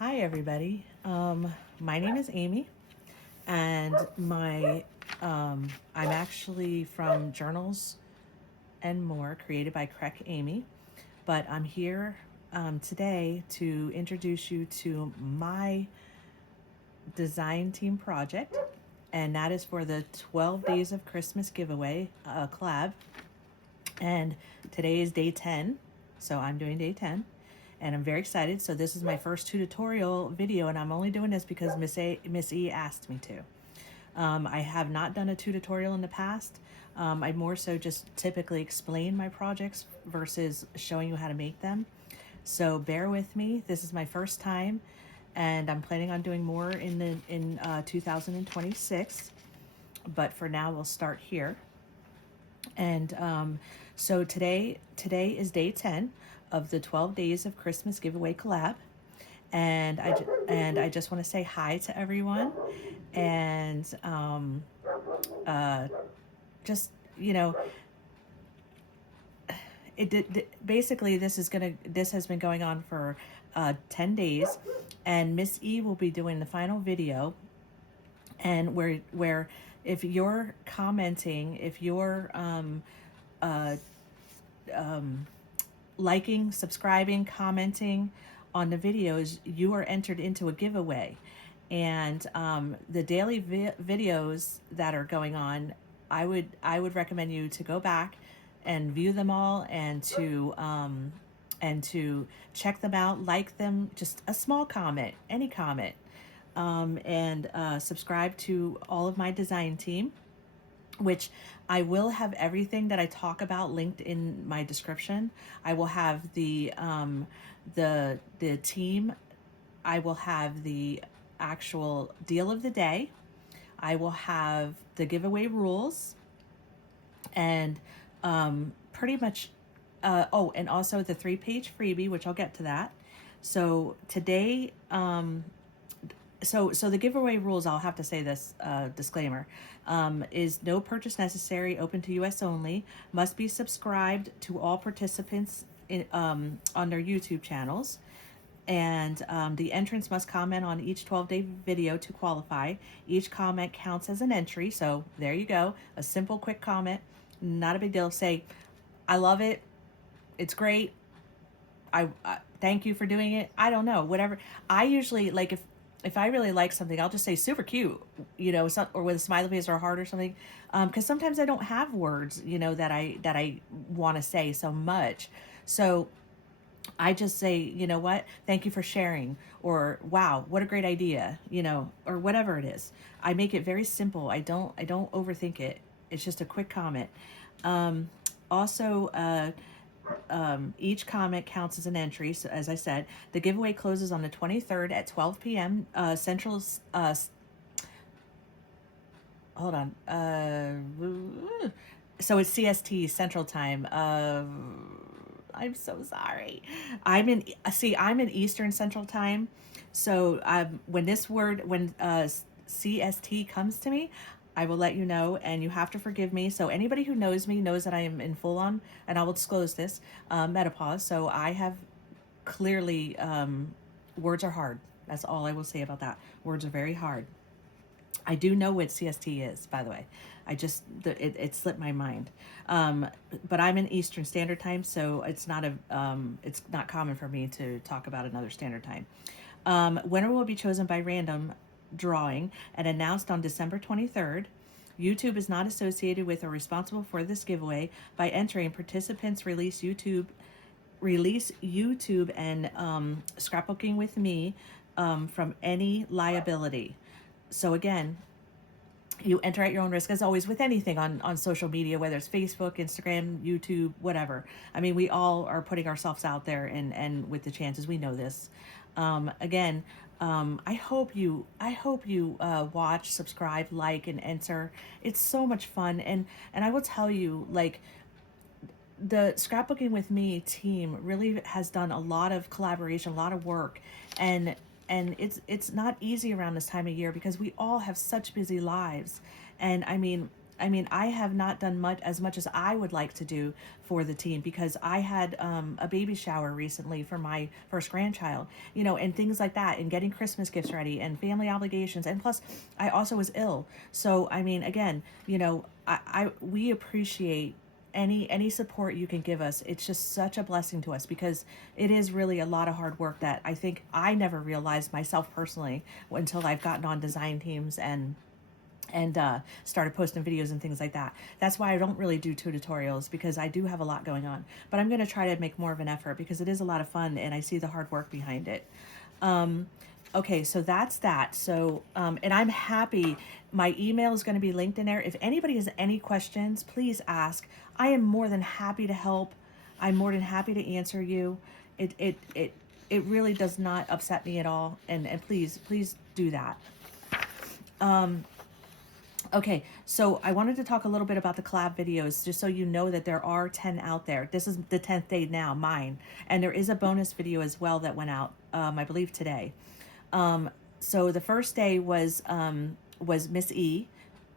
Hi everybody. My name is Amy, and I'm actually from Journals and More, created by Crack Amy. But I'm here today to introduce you to my design team project, and that is for the 12 Days of Christmas giveaway collab. And today is day 10, so I'm doing day 10. And I'm very excited. So this is my first tutorial video, and I'm only doing this because Miss E asked me to. I have not done a tutorial in the past. I more so just typically explain my projects versus showing you how to make them. So bear with me. This is my first time, and I'm planning on doing more in 2026. But for now, we'll start here. And so today is day 10 of the 12 Days of Christmas giveaway collab. And I just want to say hi to everyone, and uh, just you know basically this has been going on for 10 days, and Miss E will be doing the final video, and where if you're commenting, if you're uh, liking, subscribing, commenting on the videos, you are entered into a giveaway. And the daily videos that are going on, I would recommend you to go back and view them all, and to check them out, like them, just a small comment, any comment, and subscribe to all of my design team, which I will have everything that I talk about linked in my description. I will have the team. I will have the actual deal of the day. I will have the giveaway rules, and pretty much oh, and also the 3-page freebie, which I'll get to that. So today, so the giveaway rules, I'll have to say this disclaimer, is no purchase necessary, open to US only, must be subscribed to all participants on their YouTube channels, and the entrants must comment on each 12-day video to qualify. Each comment counts as an entry, so there you go, a simple quick comment, not a big deal. Say, I love it, it's great, I thank you for doing it. I don't know, whatever. I usually, like, if I really like something, I'll just say super cute, or with a smiley face or a heart or something, because sometimes I don't have words, that I want to say so much. So I just say, you know what, thank you for sharing, or wow, what a great idea, or whatever it is. I make it very simple. I don't overthink it. It's just a quick comment. Also, each comment counts as an entry. So as I said, the giveaway closes on the 23rd at 12 p.m. Central. Hold on. So it's CST Central Time. I'm so sorry. I'm in Eastern Central Time. So when CST comes to me, I will let you know, and you have to forgive me. So anybody who knows me knows that I am in full on, and I will disclose this, menopause. So I have clearly, words are hard. That's all I will say about that. Words are very hard. I do know what CST is, by the way. It slipped my mind. But I'm in Eastern Standard Time, so it's not common for me to talk about another standard time. Winner will be chosen by random drawing and announced on December 23rd. YouTube is not associated with or responsible for this giveaway. By entering, participants release YouTube and scrapbooking with me from any liability. So again, you enter at your own risk, as always with anything on social media, whether it's Facebook, Instagram, YouTube, whatever. I mean, we all are putting ourselves out there, and with the chances, we know this. Again, I hope you watch, subscribe, like, and enter. It's so much fun, and I will tell you, like, the scrapbooking with me team really has done a lot of collaboration, a lot of work, and it's not easy around this time of year because we all have such busy lives. And I mean, I mean, I have not done much as I would like to do for the team, because I had a baby shower recently for my first grandchild, you know, and things like that, and getting Christmas gifts ready and family obligations. And plus, I also was ill. So, I mean, again, you know, we appreciate any support you can give us. It's just such a blessing to us, because it is really a lot of hard work that I think I never realized myself personally until I've gotten on design teams and started posting videos and things like that. That's why I don't really do tutorials, because I do have a lot going on. But I'm going to try to make more of an effort, because it is a lot of fun and I see the hard work behind it. Okay, so that's that. So, and I'm happy. My email is going to be linked in there. If anybody has any questions, please ask. I am more than happy to help. I'm more than happy to answer you. It really does not upset me at all. And please do that. Okay, so I wanted to talk a little bit about the collab videos, just so you know that there are 10 out there. This is the 10th day now, mine. And there is a bonus video as well that went out, I believe today. So the first day was Miss E.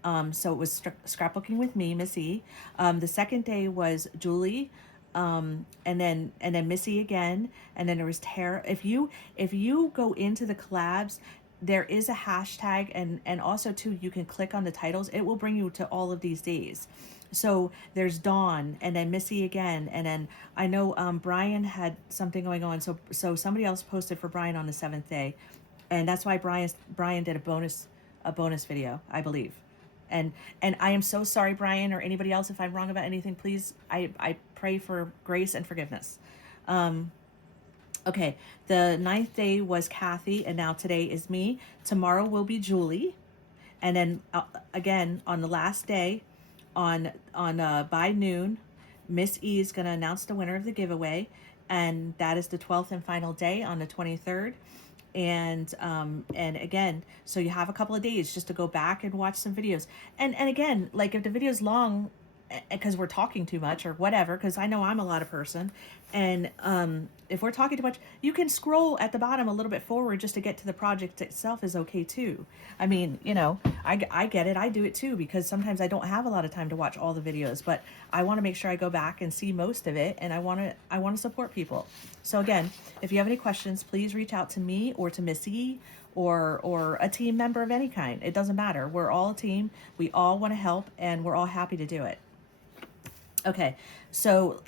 So it was scrapbooking with me, Miss E. The second day was Julie. And then Missy again, and then there was Tara. If you go into the collabs, there is a hashtag, and also too, you can click on the titles. It will bring you to all of these days. So there's Dawn, and then Missy again, and then I know Brian had something going on, so somebody else posted for Brian on the 7th day, and that's why Brian did a bonus video, I believe. And I am so sorry, Brian, or anybody else, if I'm wrong about anything. Please, I pray for grace and forgiveness. Okay, the 9th day was Kathy, and now today is me. Tomorrow will be Julie, and then again on the last day, on by noon, Miss E is gonna announce the winner of the giveaway, and that is the 12th and final day on the 23rd. And again, so you have a couple of days just to go back and watch some videos. And again, like if the video is long because we're talking too much or whatever, because I know I'm a lot of person, and if we're talking too much, you can scroll at the bottom a little bit forward just to get to the project itself is okay too. I mean, you know, I get it. I do it too, because sometimes I don't have a lot of time to watch all the videos, but I want to make sure I go back and see most of it, and I want to support people. So again, if you have any questions, please reach out to me or to Missy or a team member of any kind. It doesn't matter. We're all a team. We all want to help, and we're all happy to do it. Okay, so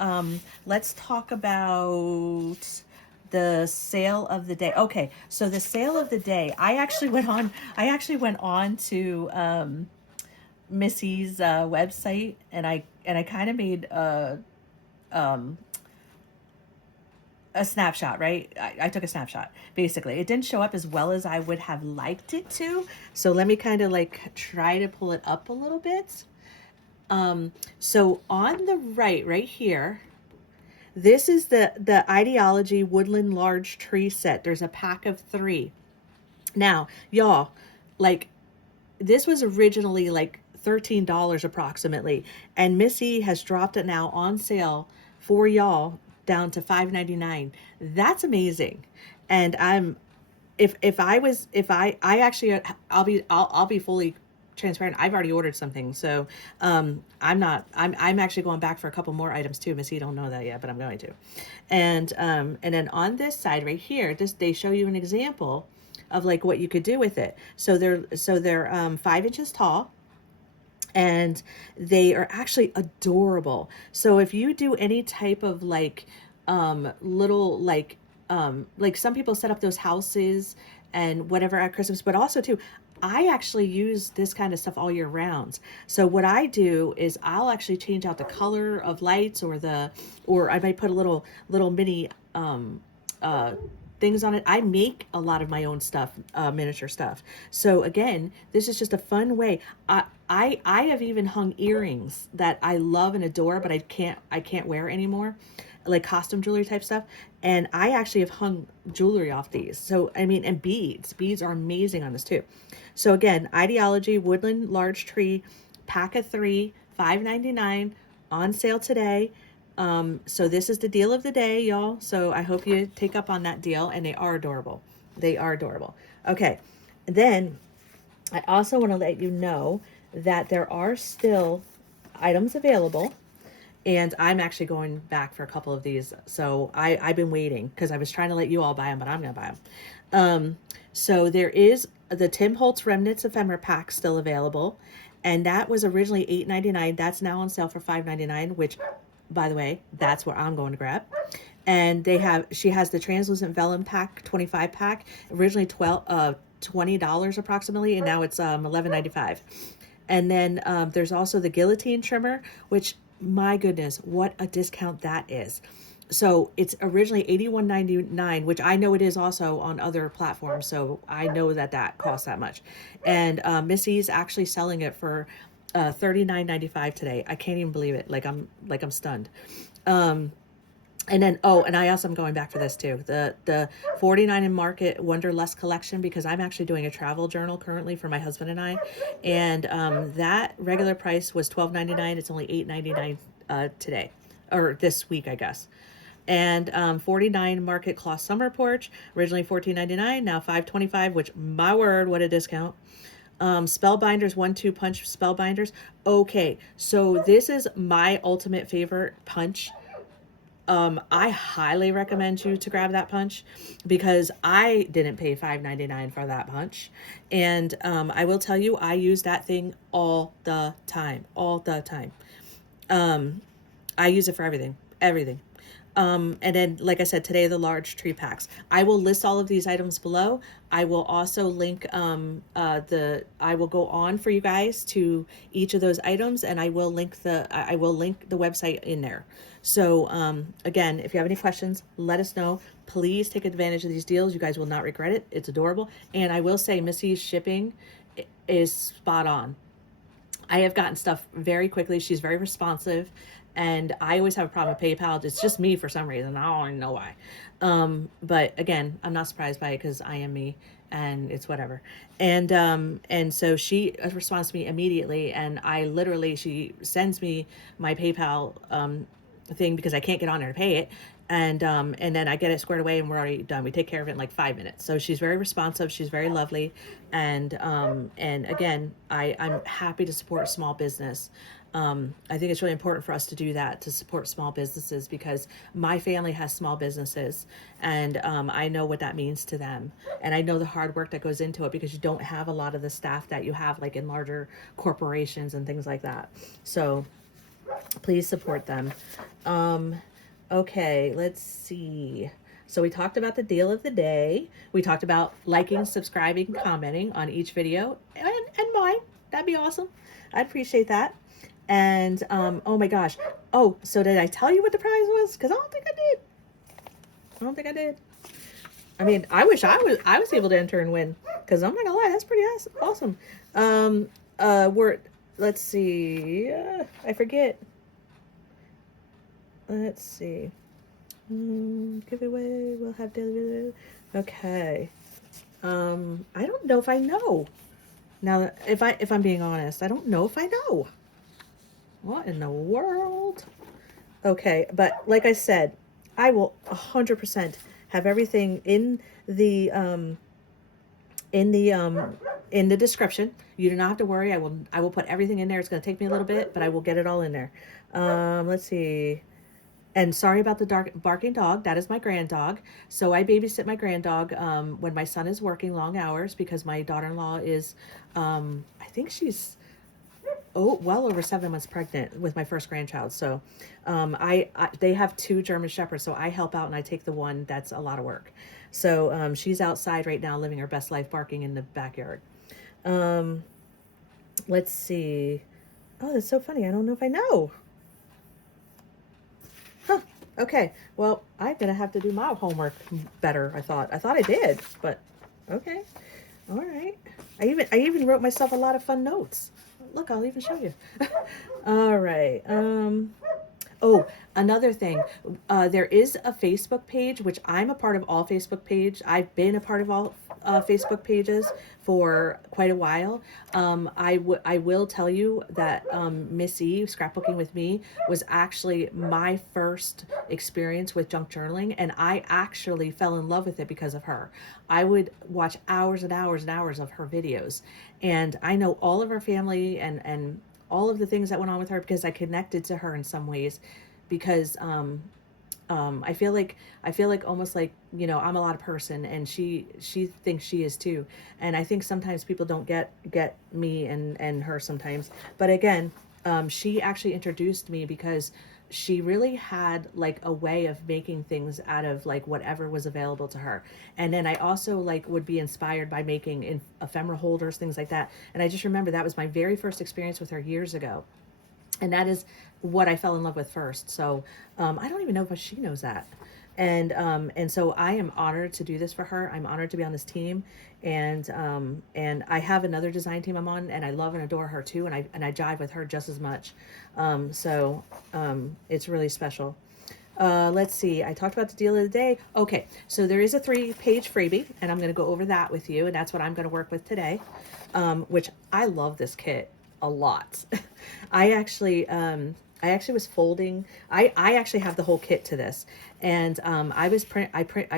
let's talk about the sale of the day. Okay, so the sale of the day, I actually went on to Missy's website, and I kind of made a snapshot, right? I took a snapshot. Basically, it didn't show up as well as I would have liked it to. So let me kind of like try to pull it up a little bit. So on the right here, this is the Ideology Woodland Large Tree Set. There's a pack of 3. Now, y'all, like, this was originally like $13 approximately, and Missy has dropped it now on sale for y'all down to $5.99. That's amazing. And I'll be fully transparent. I've already ordered something, so I'm actually going back for a couple more items too. Missy don't know that yet, but I'm going to. And then on this side right here, they show you an example of like what you could do with it. So they're 5 inches tall, and they are actually adorable. So if you do any type of like little like some people set up those houses and whatever at Christmas, but also too, I actually use this kind of stuff all year round. So what I do is I'll actually change out the color of lights, or I might put a little mini things on it. I make a lot of my own stuff, miniature stuff. So again, this is just a fun way. I have even hung earrings that I love and adore, but I can't wear anymore, like costume jewelry type stuff. And I actually have hung jewelry off these. So, I mean, and beads are amazing on this too. So again, Ideology Woodland Large Tree, pack of 3, $5.99, on sale today. So this is the deal of the day, y'all. So I hope you take up on that deal, and they are adorable. They are adorable. Okay. Then I also want to let you know that there are still items available. And I'm actually going back for a couple of these. So I've been waiting because I was trying to let you all buy them, but I'm going to buy them. So there is the Tim Holtz Remnants Ephemera Pack still available. And that was originally $8.99. That's now on sale for $5.99, which, by the way, that's where I'm going to grab. And she has the translucent vellum pack, 25 pack, originally $20 approximately, and now it's $11.95. And then there's also the guillotine trimmer, which, my goodness, what a discount that is. So it's originally $81.99, which I know it is also on other platforms. So I know that costs that much. And Missy's actually selling it for $39.95 today. I can't even believe it. I'm stunned. And then, and I also am going back for this too. The 49 in Market Wonderlust collection, because I'm actually doing a travel journal currently for my husband and I. And that regular price was $12.99. It's only $8.99 today, or this week, I guess. And 49 Market Cloth Summer Porch, originally $14.99, now $5.25, which, my word, what a discount. Spellbinders, 1-2 punch spellbinders. Okay, so this is my ultimate favorite punch. I highly recommend you to grab that punch because I didn't pay $5.99 for that punch. And I will tell you, I use that thing all the time. I use it for everything. And then, like I said, today, the large tree packs. I will list all of these items below. I will also link I will go on for you guys to each of those items, and I will link the website in there. So again, if you have any questions, let us know. Please take advantage of these deals. You guys will not regret it. It's adorable. And I will say, Missy's shipping is spot on. I have gotten stuff very quickly. She's very responsive. And I always have a problem with PayPal. It's just me for some reason. I don't even know why. But again, I'm not surprised by it because I am me and it's whatever. And so she responds to me immediately. And she sends me my PayPal thing because I can't get on there to pay it. And then I get it squared away and we're already done. We take care of it in like 5 minutes. So she's very responsive. She's very lovely. And again, I'm happy to support small business. I think it's really important for us to do that, to support small businesses, because my family has small businesses and I know what that means to them. And I know the hard work that goes into it because you don't have a lot of the staff that you have like in larger corporations and things like that. So please support them. Okay, let's see. So we talked about the deal of the day. We talked about liking, subscribing, commenting on each video and mine. That'd be awesome. I'd appreciate that. And oh my gosh. Oh, so did I tell you what the prize was? Because I don't think I did. I mean, I wish I was able to enter and win. Because I'm not gonna lie, that's pretty awesome. Let's see. I forget. Let's see. Giveaway. We'll have daily. Okay. I don't know if I know. Now, if I'm being honest, I don't know if I know. What in the world? Okay, but like I said, I will 100% have everything in the description. You do not have to worry. I will put everything in there. It's going to take me a little bit, but I will get it all in there. Let's see. And sorry about the barking dog. That is my grand dog. So I babysit my grand dog when my son is working long hours because my daughter-in-law is, I think she's well over 7 months pregnant with my first grandchild. So they have 2 German Shepherds. So I help out and I take the one that's a lot of work. So she's outside right now living her best life, barking in the backyard. Let's see. Oh, that's so funny. I don't know if I know. Huh. Okay. Well, I'm going to have to do my homework better, I thought. I thought I did, but okay. All right. I even wrote myself a lot of fun notes. Look, I'll even show you. All right. Oh, another thing, there is a Facebook page, which I'm a part of all Facebook page. I've been a part of all Facebook pages for quite a while. I will tell you that Miss E, Scrapbooking with Me, was actually my first experience with junk journaling, and I actually fell in love with it because of her. I would watch hours and hours and hours of her videos, and I know all of her family and all of the things that went on with her because I connected to her in some ways because I feel like almost like, you know, I'm a lot of person and she thinks she is too. And I think sometimes people don't get me and her sometimes. But again, she actually introduced me because she really had like a way of making things out of like whatever was available to her. And then I also like would be inspired by making ephemera holders, things like that. And I just remember that was my very first experience with her years ago, and that is what I fell in love with first. So I don't even know if she knows that. And so I am honored to do this for her. I'm honored to be on this team, and I have another design team I'm on, and I love and adore her too, and I jive with her just as much. It's really special. Let's see. I talked about the deal of the day. Okay, so there is a 3-page freebie, and I'm going to go over that with you, and that's what I'm going to work with today. Which I love this kit a lot. I actually I actually was folding. I actually have the whole kit to this, and I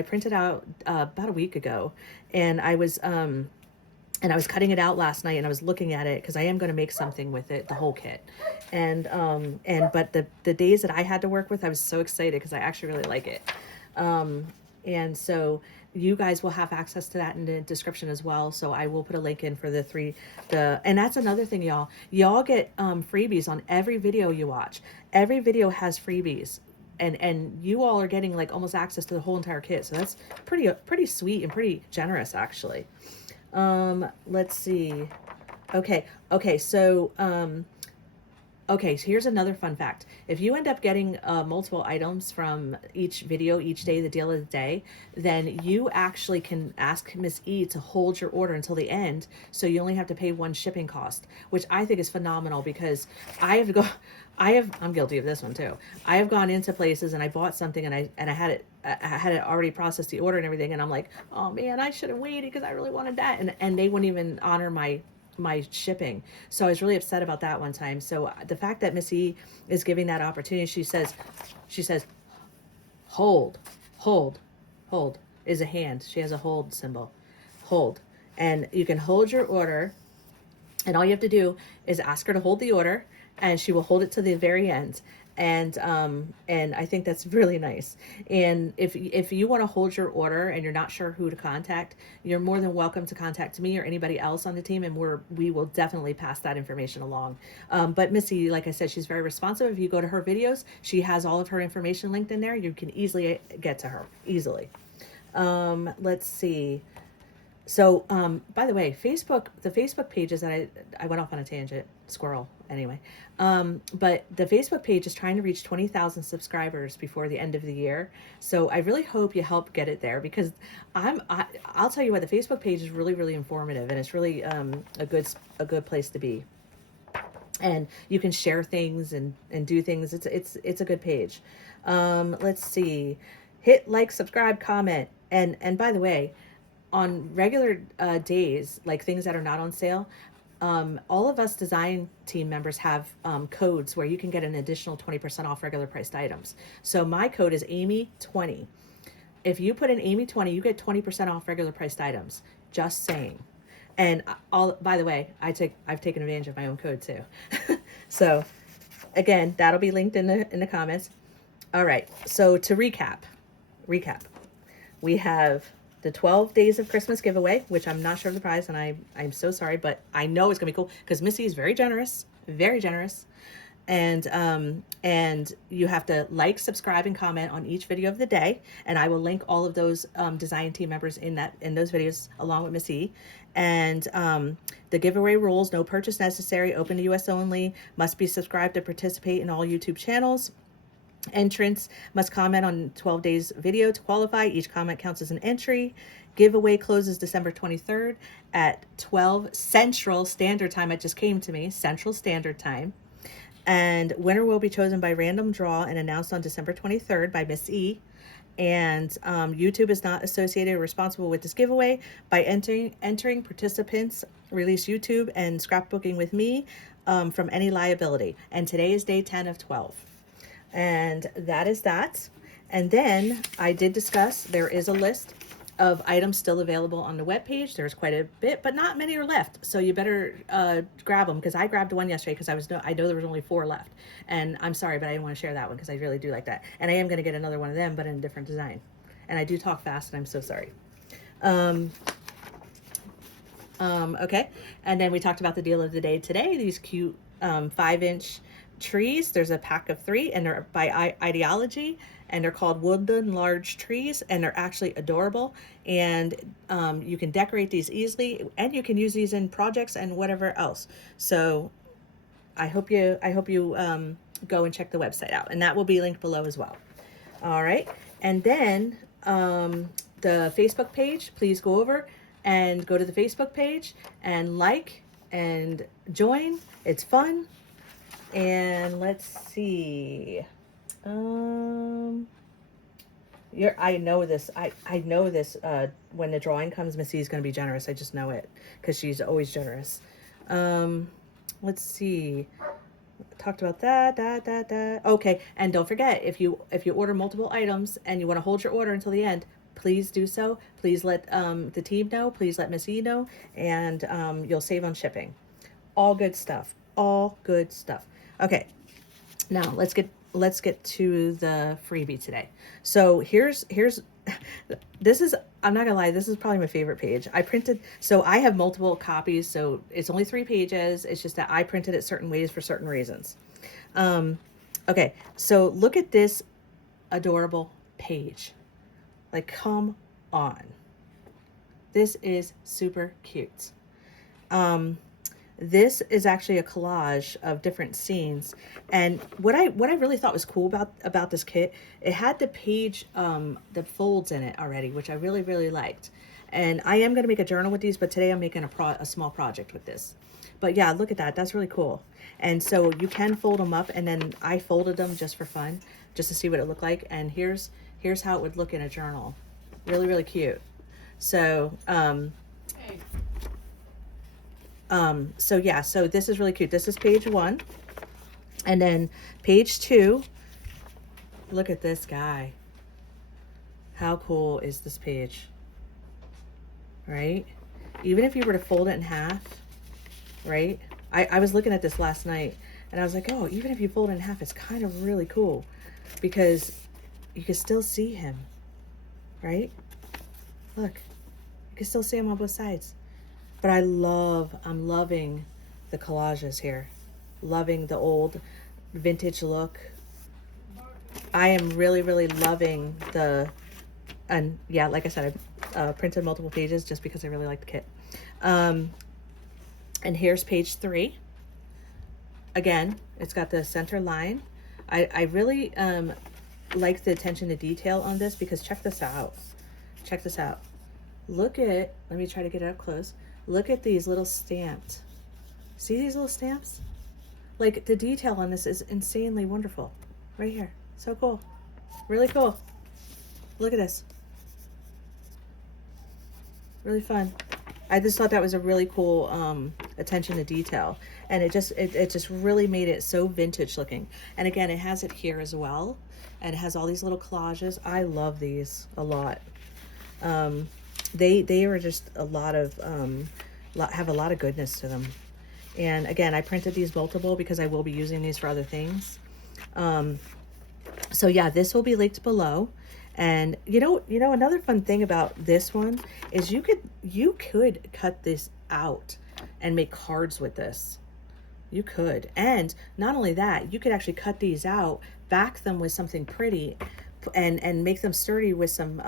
printed out about a week ago, and I was cutting it out last night, and I was looking at it because I am going to make something with it, the whole kit. But the days that I had to work with, I was so excited because I actually really like it. And so you guys will have access to that in the description as well. So I will put a link in for and that's another thing, y'all. Y'all get freebies on every video you watch. Every video has freebies. And you all are getting like almost access to the whole entire kit. So that's pretty sweet and pretty generous actually. Let's see. Okay, so okay, so here's another fun fact. If you end up getting multiple items from each video, each day, the deal of the day, then you actually can ask Miss E to hold your order until the end, so you only have to pay one shipping cost, which I think is phenomenal because I'm guilty of this one too. I have gone into places and I bought something and I had it already processed the order and everything, and I'm like, oh man, I should have waited because I really wanted that, and they wouldn't even honor my shipping. So I was really upset about that one time. So the fact that Missy is giving that opportunity, she says, hold, hold, hold is a hand. She has a hold symbol, hold. And you can hold your order, and all you have to do is ask her to hold the order, and she will hold it to the very end. And I think that's really nice. And if you want to hold your order and you're not sure who to contact, you're more than welcome to contact me or anybody else on the team, and we will definitely pass that information along. But Missy, like I said, she's very responsive. If you go to her videos, she has all of her information linked in there. You can easily get to her easily. Let's see. So, by the way, the Facebook pages that I went off on a tangent, squirrel, anyway. But the Facebook page is trying to reach 20,000 subscribers before the end of the year. So I really hope you help get it there because I'll tell you what, the Facebook page is really, really informative, and it's really, a good place to be. And you can share things and do things. It's a good page. Let's see. Hit like, subscribe, comment. And by the way, on regular days, like things that are not on sale, all of us design team members have codes where you can get an additional 20% off regular priced items. So my code is Amy20. If you put in Amy20, you get 20% off regular priced items. Just saying. And by the way, I've taken advantage of my own code too. So again, that'll be linked in the comments. All right. So to recap, we have the 12 Days of Christmas giveaway, which I'm not sure of the prize, and I'm so sorry, but I know it's gonna be cool because Missy is very generous, very generous. And you have to like, subscribe, and comment on each video of the day, and I will link all of those design team members in those videos along with Missy. And the giveaway rules: no purchase necessary, open to US only, must be subscribed to participate in all YouTube channels. Entrants must comment on 12 days video to qualify. Each comment counts as an entry. Giveaway closes December 23rd at 12 Central Standard Time. It just came to me, Central Standard Time. And winner will be chosen by random draw and announced on December 23rd by Miss E. And YouTube is not associated or responsible with this giveaway. By entering participants release YouTube and scrapbooking with me from any liability. And today is day 10 of 12. And that is that. And then I did discuss there is a list of items still available on the webpage. There's quite a bit, but not many are left. So you better grab them, because I grabbed one yesterday because I know there was only 4 left. And I'm sorry, but I didn't want to share that one because I really do like that. And I am going to get another one of them, but in a different design. And I do talk fast, and I'm so sorry. Okay. And then we talked about the deal of the day today. These cute 5-inch trees. There's a pack of 3, and they're by ideology, and they're called woodland large trees, and they're actually adorable. And you can decorate these easily, and you can use these in projects and whatever else. So I hope you go and check the website out, and that will be linked below as well. All right. And then the Facebook page, please go over and go to the Facebook page and like and join. It's fun. And let's see. I know this. I know this. When the drawing comes, Missy is going to be generous. I just know it because she's always generous. Let's see. Talked about that. Okay, and don't forget, if you order multiple items and you want to hold your order until the end, please do so. Please let the team know. Please let Miss E know, and you'll save on shipping. All good stuff. All good stuff. Okay, now let's get to the freebie today. So here's this is, I'm not gonna lie, this is probably my favorite page. So I have multiple copies, so it's only 3 pages. It's just that I printed it certain ways for certain reasons. Okay, so look at this adorable page. Like, come on. This is super cute. This is actually a collage of different scenes, and what I really thought was cool about this kit, it had the page, the folds in it already, which I really liked. And I am going to make a journal with these, but today I'm making a small project with this. But yeah, look at that. That's really cool. And so you can fold them up, and then I folded them just for fun, just to see what it looked like. And here's how it would look in a journal. Really cute. So so yeah, so this is really cute. This is page 1. And then page 2, look at this guy. How cool is this page? Right? Even if you were to fold it in half, right? I was looking at this last night, and I was like, oh, even if you fold it in half, it's kind of really cool, because you can still see him, right? Look, you can still see him on both sides. But I'm loving the collages here. Loving the old vintage look. I am really loving and yeah, like I said, I printed multiple pages just because I really like the kit. And here's page 3. Again, it's got the center line. I really like the attention to detail on this, because check this out. Check this out. Let me try to get it up close. Look at these little stamped. See these little stamps? Like, the detail on this is insanely wonderful. Right here. So cool. Really cool. Look at this. Really fun. I just thought that was a really cool attention to detail. And it just really made it so vintage looking. And again, it has it here as well. And it has all these little collages. I love these a lot. They are just a lot of have a lot of goodness to them. And again, I printed these multiple because I will be using these for other things. So yeah, this will be linked below. And you know another fun thing about this one is you could cut this out and make cards with this. You could. And not only that, you could actually cut these out, back them with something pretty, and make them sturdy with some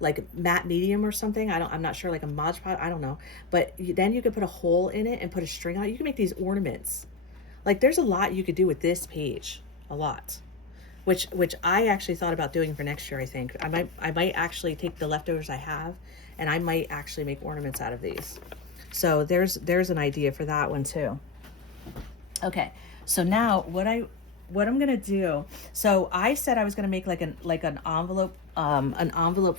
like matte medium or something. I'm not sure, like a Mod Podge, I don't know. But then you could put a hole in it and put a string on it. You can make these ornaments. Like, there's a lot you could do with this page. A lot. Which I actually thought about doing for next year, I think. I might actually take the leftovers I have, and I might actually make ornaments out of these. So there's an idea for that one too. Okay, so now what I'm gonna do. So I said I was gonna make like an envelope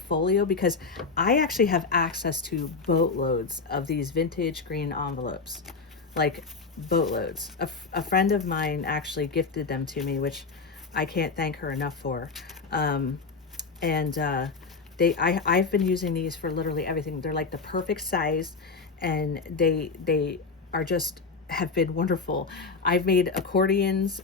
folio, because I actually have access to boatloads of these vintage green envelopes, like boatloads. A friend of mine actually gifted them to me, which I can't thank her enough for. Um, and I've been using these for literally everything. They're like the perfect size, and they are just have been wonderful. I've made accordions,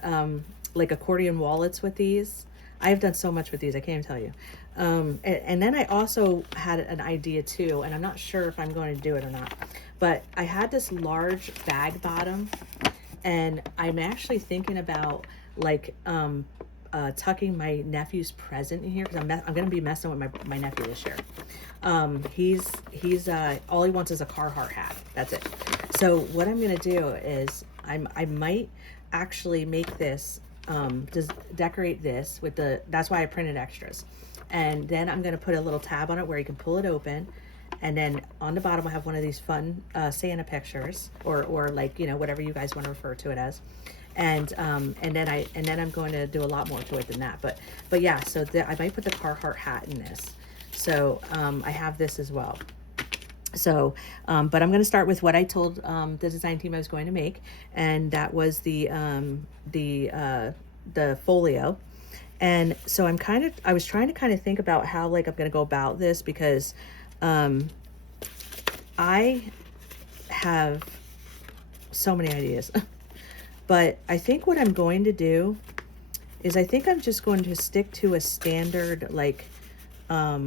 like accordion wallets with these. I've done so much with these, I can't even tell you. And then I also had an idea too, and I'm not sure if I'm going to do it or not, but I had this large bag bottom, and I'm actually thinking about like tucking my nephew's present in here, because I'm gonna be messing with my nephew this year. He's all he wants is a Carhartt hat. That's it. So what I'm gonna do is I might actually make this just decorate this with the, that's why I printed extras, and then I'm gonna put a little tab on it where you can pull it open, and then on the bottom I have one of these fun Santa pictures, or like, you know, whatever you guys want to refer to it as. And then I'm going to do a lot more to it than that. But yeah, so I might put the Carhartt hat in this. So I have this as well. So, but I'm going to start with what I told the design team I was going to make, and that was the folio. And so I was trying to kind of think about how like I'm going to go about this, because I have so many ideas. But I think what I'm going to do is I think I'm just going to stick to a standard, like a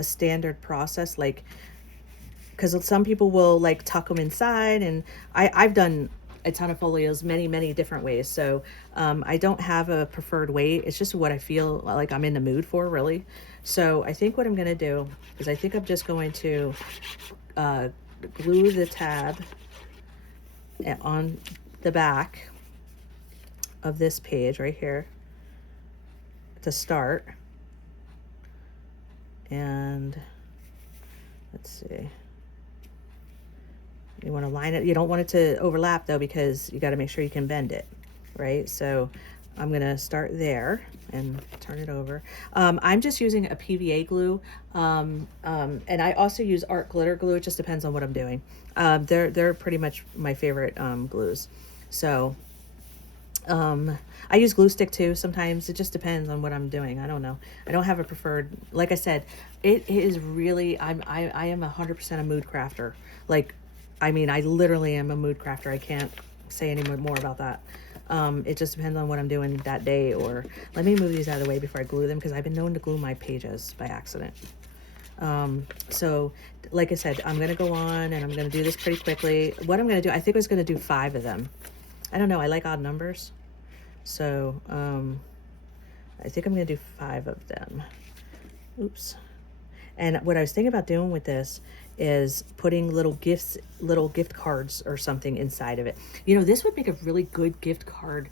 standard process, like, because some people will like tuck them inside, and I've done a ton of folios many different ways. So I don't have a preferred way. It's just what I feel like I'm in the mood for, really. So I think what I'm going to do is I think I'm just going to glue the tab on the back of this page right here to start. And let's see, you want to line it, you don't want it to overlap though, because you got to make sure you can bend it, right? So I'm gonna start there and turn it over. I'm just using a PVA glue, and I also use art glitter glue. It just depends on what I'm doing. They're pretty much my favorite glues. So I use glue stick too sometimes. It just depends on what I'm doing. I don't know. I don't have a preferred. Like I said, it is really, I am 100% a mood crafter. Like, I mean, I literally am a mood crafter. I can't say any more about that. It just depends on what I'm doing that day. Or let me move these out of the way before I glue them, because I've been known to glue my pages by accident. So like I said, I'm gonna go on and I'm gonna do this pretty quickly. What I'm gonna do, I think I was gonna do 5 of them. I don't know, I like odd numbers. So I think I'm gonna do 5 of them. Oops. And what I was thinking about doing with this is putting little gift cards or something inside of it. You know, this would make a really good gift card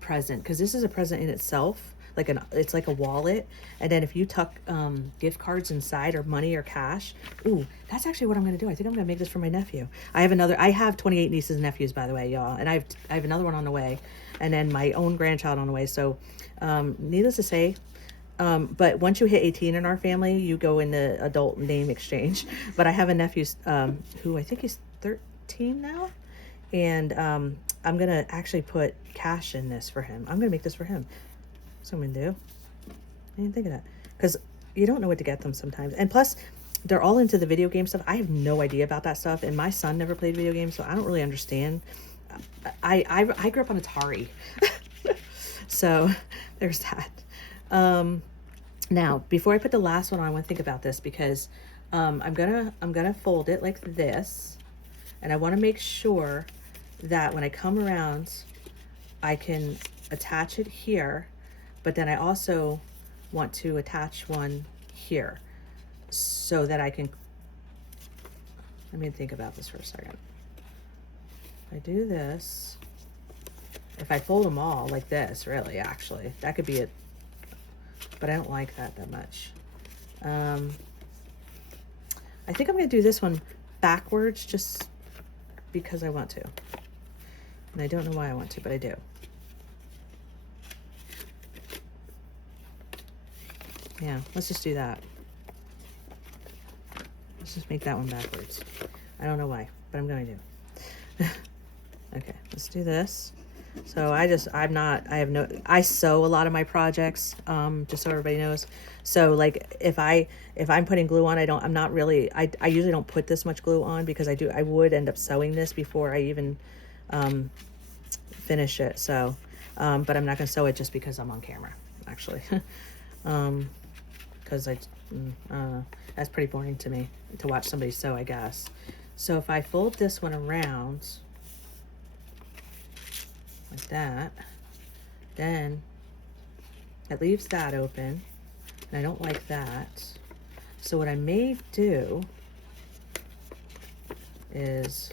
present, because this is a present in itself. Like it's like a wallet, and then if you tuck gift cards inside, or money or cash, ooh, that's actually what I'm gonna do. I think I'm gonna make this for my nephew. I have 28 nieces and nephews, by the way, y'all, and I have another one on the way, and then my own grandchild on the way. So needless to say, but once you hit 18 in our family, you go into adult name exchange. But I have a nephew who I think he's 13 now, and I'm gonna actually put cash in this for him. I'm gonna make this for him. That's what I'm gonna do. I didn't think of that, because you don't know what to get them sometimes. And plus, they're all into the video game stuff. I have no idea about that stuff, and my son never played video games, so I don't really understand. I grew up on Atari, so there's that. Now, before I put the last one on, I want to think about this, because I'm gonna fold it like this, and I want to make sure that when I come around, I can attach it here. But then I also want to attach one here, so that I can, let me think about this for a second. If I do this, if I fold them all like this, really, actually, that could be it. But I don't like that much. I think I'm gonna do this one backwards, just because I want to. And I don't know why I want to, but I do. Yeah, let's just do that. Let's just make that one backwards. I don't know why, but I'm going to. Okay, let's do this. So I sew a lot of my projects, just so everybody knows. So like if I'm putting glue on, I'm not really, I usually don't put this much glue on because I would end up sewing this before I even, finish it. So, but I'm not going to sew it just because I'm on camera, actually. Cause that's pretty boring to me to watch somebody sew, I guess. So if I fold this one around, like that, then it leaves that open, and I don't like that. So what I may do is,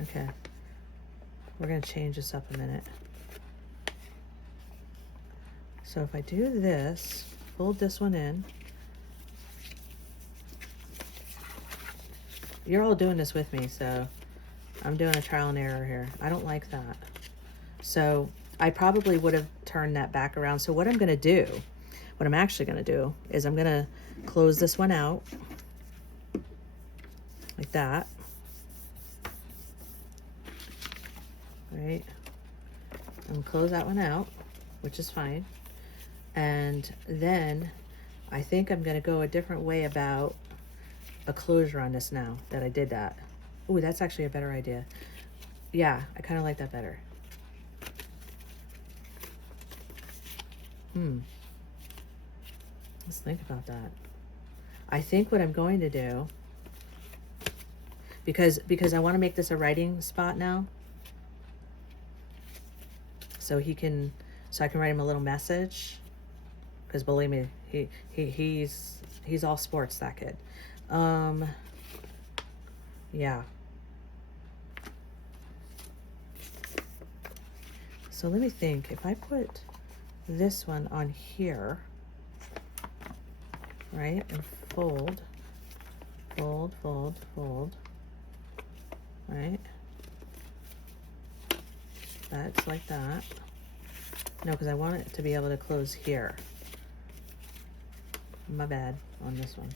okay, we're gonna change this up a minute. So if I do this, fold this one in, you're all doing this with me, so I'm doing a trial and error here. I don't like that. So I probably would have turned that back around. So what I'm going to do, what I'm actually going to do is I'm going to close this one out like that. Right? And close that one out, which is fine. And then I think I'm going to go a different way about a closure on this now that I did that. Ooh, that's actually a better idea. Yeah, I kind of like that better. Let's think about that. I think what I'm going to do, because I want to make this a writing spot now, so I can write him a little message. Because believe me, he's all sports, that kid. Yeah. So let me think. If I put this one on here, right, and fold, right? That's like that. No, because I want it to be able to close here. My bad on this one.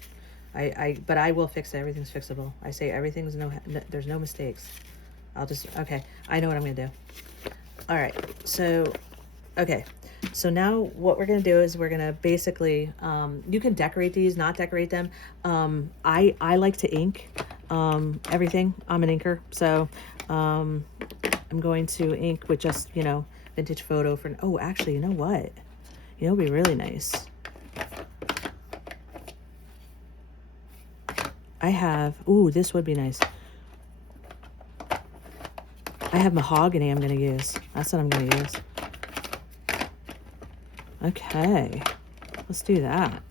But I will fix it. Everything's fixable. I say everything's there's no mistakes. I'll just, okay, I know what I'm gonna do. All right, so, okay. So now what we're gonna do is we're gonna basically, you can decorate these, not decorate them. I like to ink everything. I'm an inker, so I'm going to ink with just, vintage photo for, oh, actually, you know what? You know, it'd be really nice. I have, ooh, this would be nice. I have mahogany I'm going to use. That's what I'm going to use. Okay, let's do that.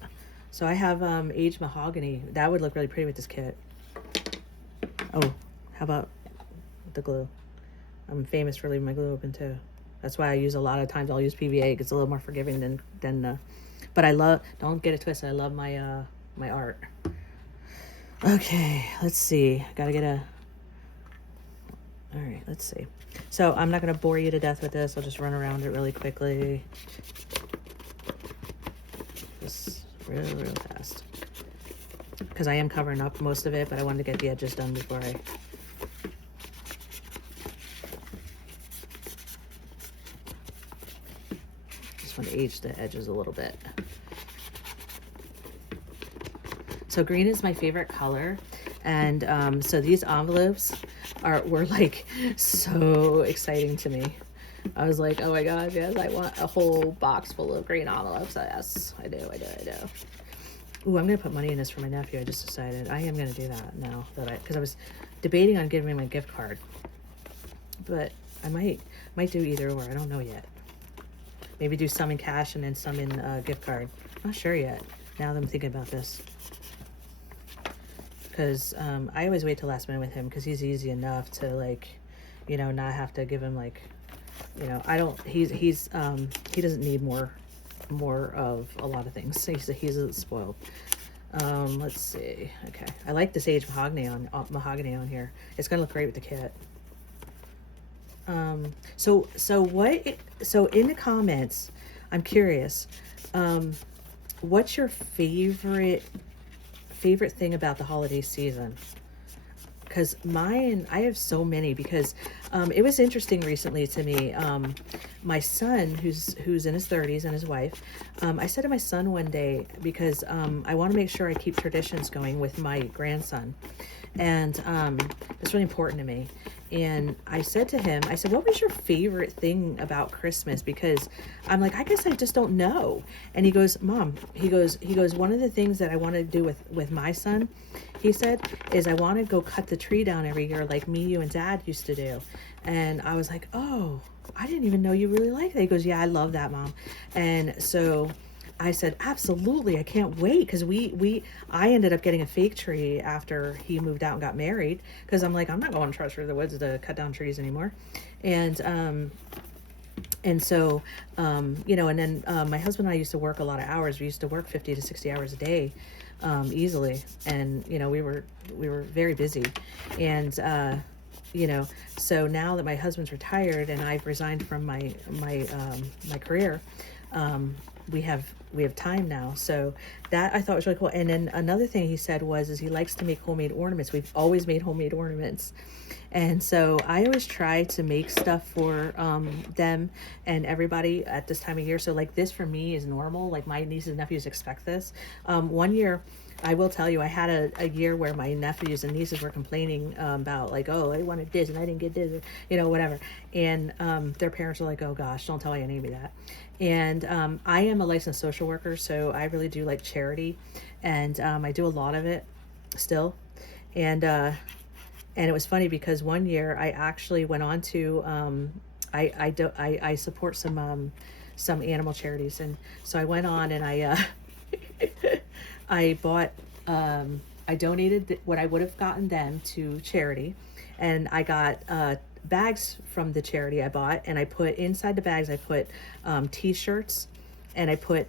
So I have aged mahogany. That would look really pretty with this kit. Oh, how about the glue? I'm famous for leaving my glue open too. That's why I use a lot of times I'll use PVA. It's a little more forgiving than but I love, don't get it twisted, I love my my art. Okay, let's see. Gotta get a, all right, let's see. So I'm not gonna bore you to death with this. I'll just run around it really quickly. Just real fast. Because I am covering up most of it, but I wanted to get the edges done before I, just want to age the edges a little bit. So green is my favorite color, and so these envelopes were like so exciting to me. I was like, oh my god, yes, I want a whole box full of green envelopes. Yes, I do. Ooh, I'm gonna put money in this for my nephew. I just decided I am gonna do that now because I was debating on giving him my gift card, but I might do either or. I don't know yet. Maybe do some in cash and then some in gift card. Not sure yet. Now that I'm thinking about this. Because I always wait till last minute with him because he's easy enough to, like, not have to give him, like, I don't, he doesn't need more of a lot of things. He's spoiled. Let's see. Okay, I like the sage mahogany on here. It's gonna look great with the kit. So in the comments, I'm curious, what's your favorite thing about the holiday season? Because mine, I have so many, because it was interesting recently to me. My son, who's in his 30s, and his wife, I said to my son one day, because I want to make sure I keep traditions going with my grandson, and it's really important to me. And I said to him, I said, what was your favorite thing about Christmas? Because I'm like, I guess I just don't know. And he goes, Mom, he goes, one of the things that I want to do with my son, he said, is I want to go cut the tree down every year like me, you, and Dad used to do. And I was like, oh, I didn't even know you really like that. He goes, yeah, I love that, Mom. And so I said, absolutely, I can't wait, because I ended up getting a fake tree after he moved out and got married, because I'm like, I'm not going to trust for the woods to cut down trees anymore. And so, you know, and then my husband and I used to work a lot of hours. We used to work 50 to 60 hours a day, easily. And, you know, we were very busy. And, you know, so now that my husband's retired and I've resigned from my career, we have time now. So that I thought was really cool. And then another thing he said is he likes to make homemade ornaments. We've always made homemade ornaments. And so I always try to make stuff for them and everybody at this time of year. So like this for me is normal. Like my nieces and nephews expect this. One year, I will tell you, I had a year where my nephews and nieces were complaining about like, oh, I wanted this and I didn't get this, you know, whatever. And their parents were like, oh gosh, don't tell Aunt Amy that. And I am a licensed social worker, so I really do like charity, and I do a lot of it still. And it was funny because one year I actually went on to I support some animal charities, and so I went on and I I bought I donated what I would have gotten them to charity, and I got bags from the charity I bought, and I put inside the bags, I put t-shirts, and I put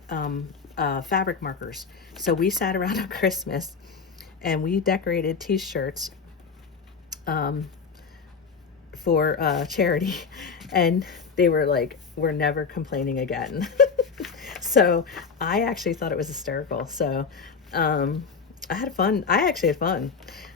fabric markers. So we sat around on Christmas and we decorated t-shirts for charity, and they were like, we're never complaining again. So I actually thought it was hysterical. So I had fun. I actually had fun.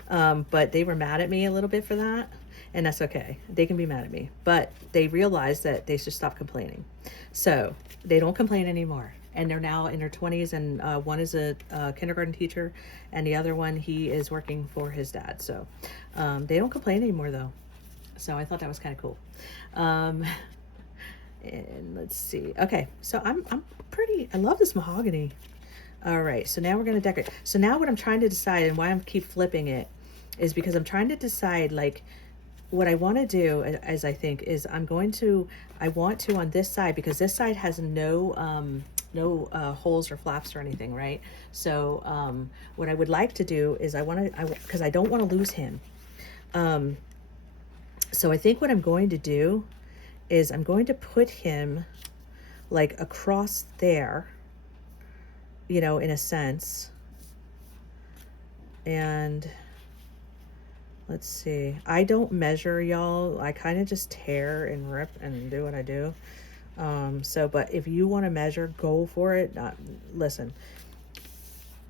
But they were mad at me a little bit for that, and that's okay. They can be mad at me, but they realized that they should stop complaining. So they don't complain anymore, and they're now in their 20s, and one is a kindergarten teacher, and the other one, he is working for his dad. So they don't complain anymore though. So I thought that was kind of cool. And let's see. Okay, so I love this mahogany. All right, so now we're going to decorate. So now what I'm trying to decide, and why I'm keep flipping it, is because I'm trying to decide like what I want to do, as I think, is I want to on this side, because this side has no holes or flaps or anything, right? So what I would like to do is because I don't want to lose him. So I think what I'm going to do is I'm going to put him like across there, you know, in a sense. And let's see, I don't measure, y'all. I kind of just tear and rip and do what I do. So, but if you want to measure, go for it. Listen,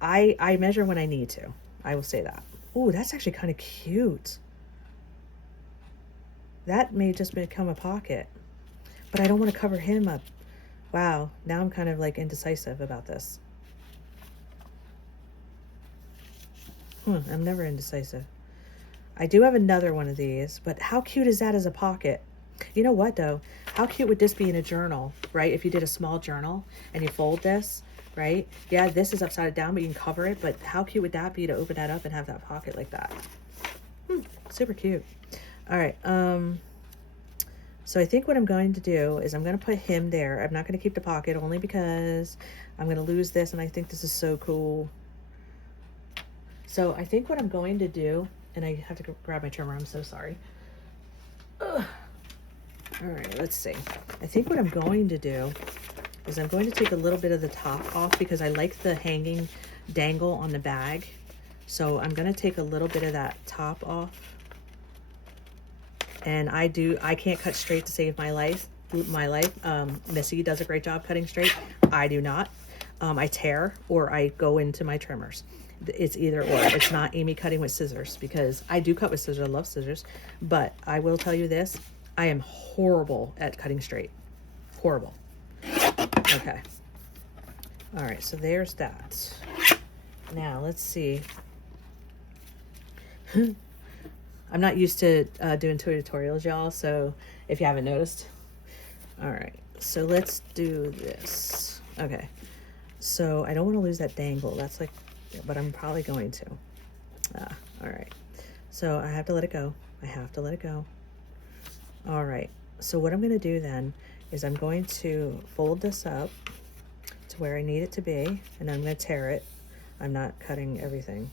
I measure when I need to. I will say that. Ooh, that's actually kind of cute. That may just become a pocket, but I don't want to cover him up. Wow, now I'm kind of like indecisive about this. I'm never indecisive. I do have another one of these, but how cute is that as a pocket? You know what though? How cute would this be in a journal, right? If you did a small journal and you fold this, right? Yeah, this is upside down, but you can cover it. But how cute would that be to open that up and have that pocket like that? Super cute. All right. So I think what I'm going to do is I'm going to put him there. I'm not going to keep the pocket, only because I'm going to lose this, and I think this is so cool. So I think what I'm going to do, and I have to grab my trimmer, I'm so sorry. Ugh. All right, let's see. I think what I'm going to do is I'm going to take a little bit of the top off because I like the hanging dangle on the bag. So I'm going to take a little bit of that top off. And I can't cut straight to save my life. Missy does a great job cutting straight. I do not. I tear or I go into my trimmers. It's either or. It's not Amy cutting with scissors, because I do cut with scissors. I love scissors. But I will tell you this. I am horrible at cutting straight. Horrible. Okay. All right. So there's that. Now let's see. I'm not used to doing tutorials, y'all. So if you haven't noticed. All right. So let's do this. Okay. So I don't want to lose that dangle. That's like, but I'm probably going to. All right. So I have to let it go. I have to let it go. All right. So what I'm going to do then is I'm going to fold this up to where I need it to be, and I'm going to tear it. I'm not cutting everything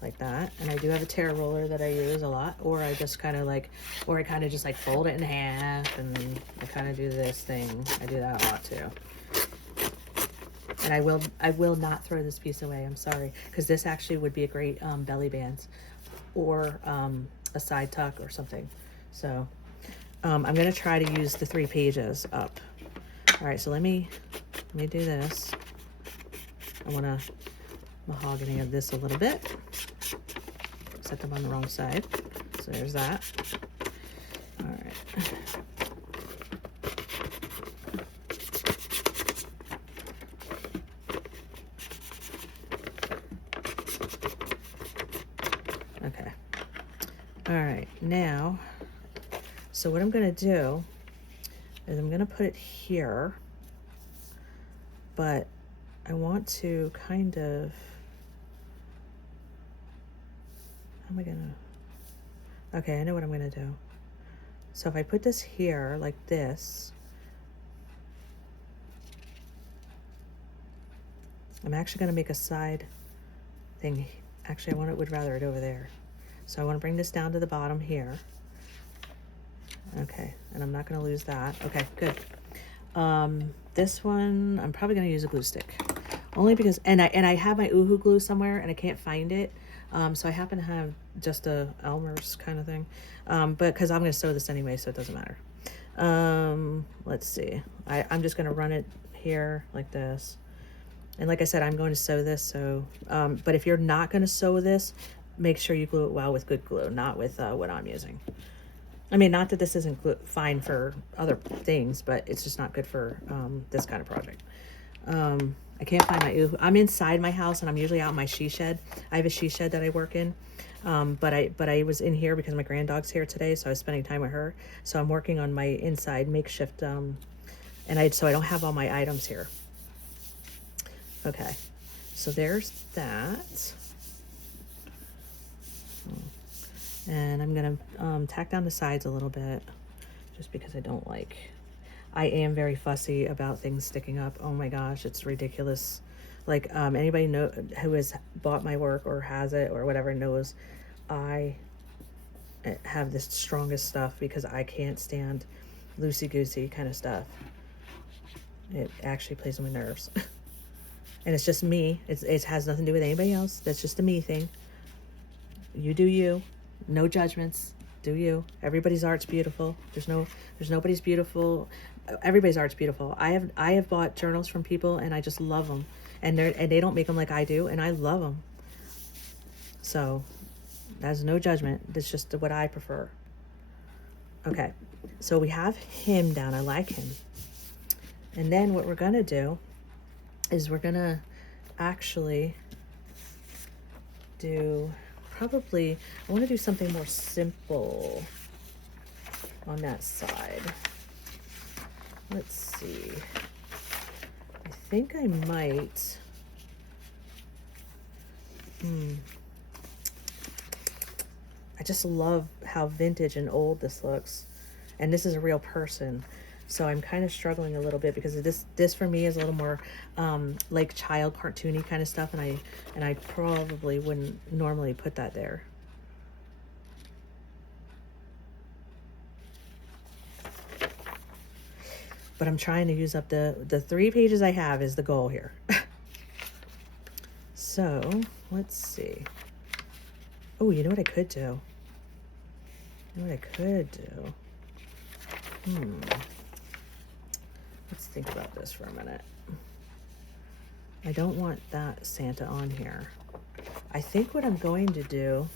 like that. And I do have a tear roller that I use a lot, or I just kind of like, or I kind of just like fold it in half, and I kind of do this thing. I do that a lot too. And I will not throw this piece away. I'm sorry, because this actually would be a great belly band or a side tuck or something. So I'm gonna try to use the 3 pages up. All right, so let me do this. I want to mahogany of this a little bit. Set them on the wrong side. So there's that. All right. Okay. All right, now, so what I'm gonna do is I'm gonna put it here, but I want to kind of, how am I gonna, okay, I know what I'm gonna do. So if I put this here like this, I'm actually gonna make a side thing. Actually, would rather it over there. So I want to bring this down to the bottom here. Okay, and I'm not going to lose that. Okay, good. This one, I'm probably going to use a glue stick. Only because, and I have my Uhu glue somewhere and I can't find it. So I happen to have just a Elmer's kind of thing. But because I'm going to sew this anyway, so it doesn't matter. Let's see. I'm just going to run it here like this. And like I said, I'm going to sew this. So, but if you're not going to sew this, make sure you glue it well with good glue, not with what I'm using. I mean, not that this isn't fine for other things, but it's just not good for this kind of project. I can't find my Uhu. I'm inside my house, and I'm usually out in my she shed. I have a she shed that I work in, but I was in here because my granddog's here today, so I was spending time with her. So I'm working on my inside makeshift, so I don't have all my items here. Okay, so there's that. And I'm gonna tack down the sides a little bit, just because I am very fussy about things sticking up. Oh my gosh, it's ridiculous. Like anybody who has bought my work or has it or whatever knows I have the strongest stuff because I can't stand loosey-goosey kind of stuff. It actually plays on my nerves. And it's just me. It has nothing to do with anybody else. That's just a me thing. You do you. No judgments. Do you. Everybody's art's beautiful. There's nobody's beautiful. Everybody's art's beautiful. I have bought journals from people and I just love them. And they don't make them like I do, and I love them. So that's no judgment. That's just what I prefer. Okay. So we have him down. I like him. And then what we're going to do is we're going to actually do probably, I want to do something more simple on that side. Let's see. I think I might. I just love how vintage and old this looks. And this is a real person. So I'm kind of struggling a little bit because this for me is a little more like child cartoony kind of stuff, and I probably wouldn't normally put that there. but I'm trying to use up the 3 pages I have is the goal here. So let's see. Oh, you know what I could do? You know what I could do? Let's think about this for a minute. I don't want that Santa on here. I think what I'm going to do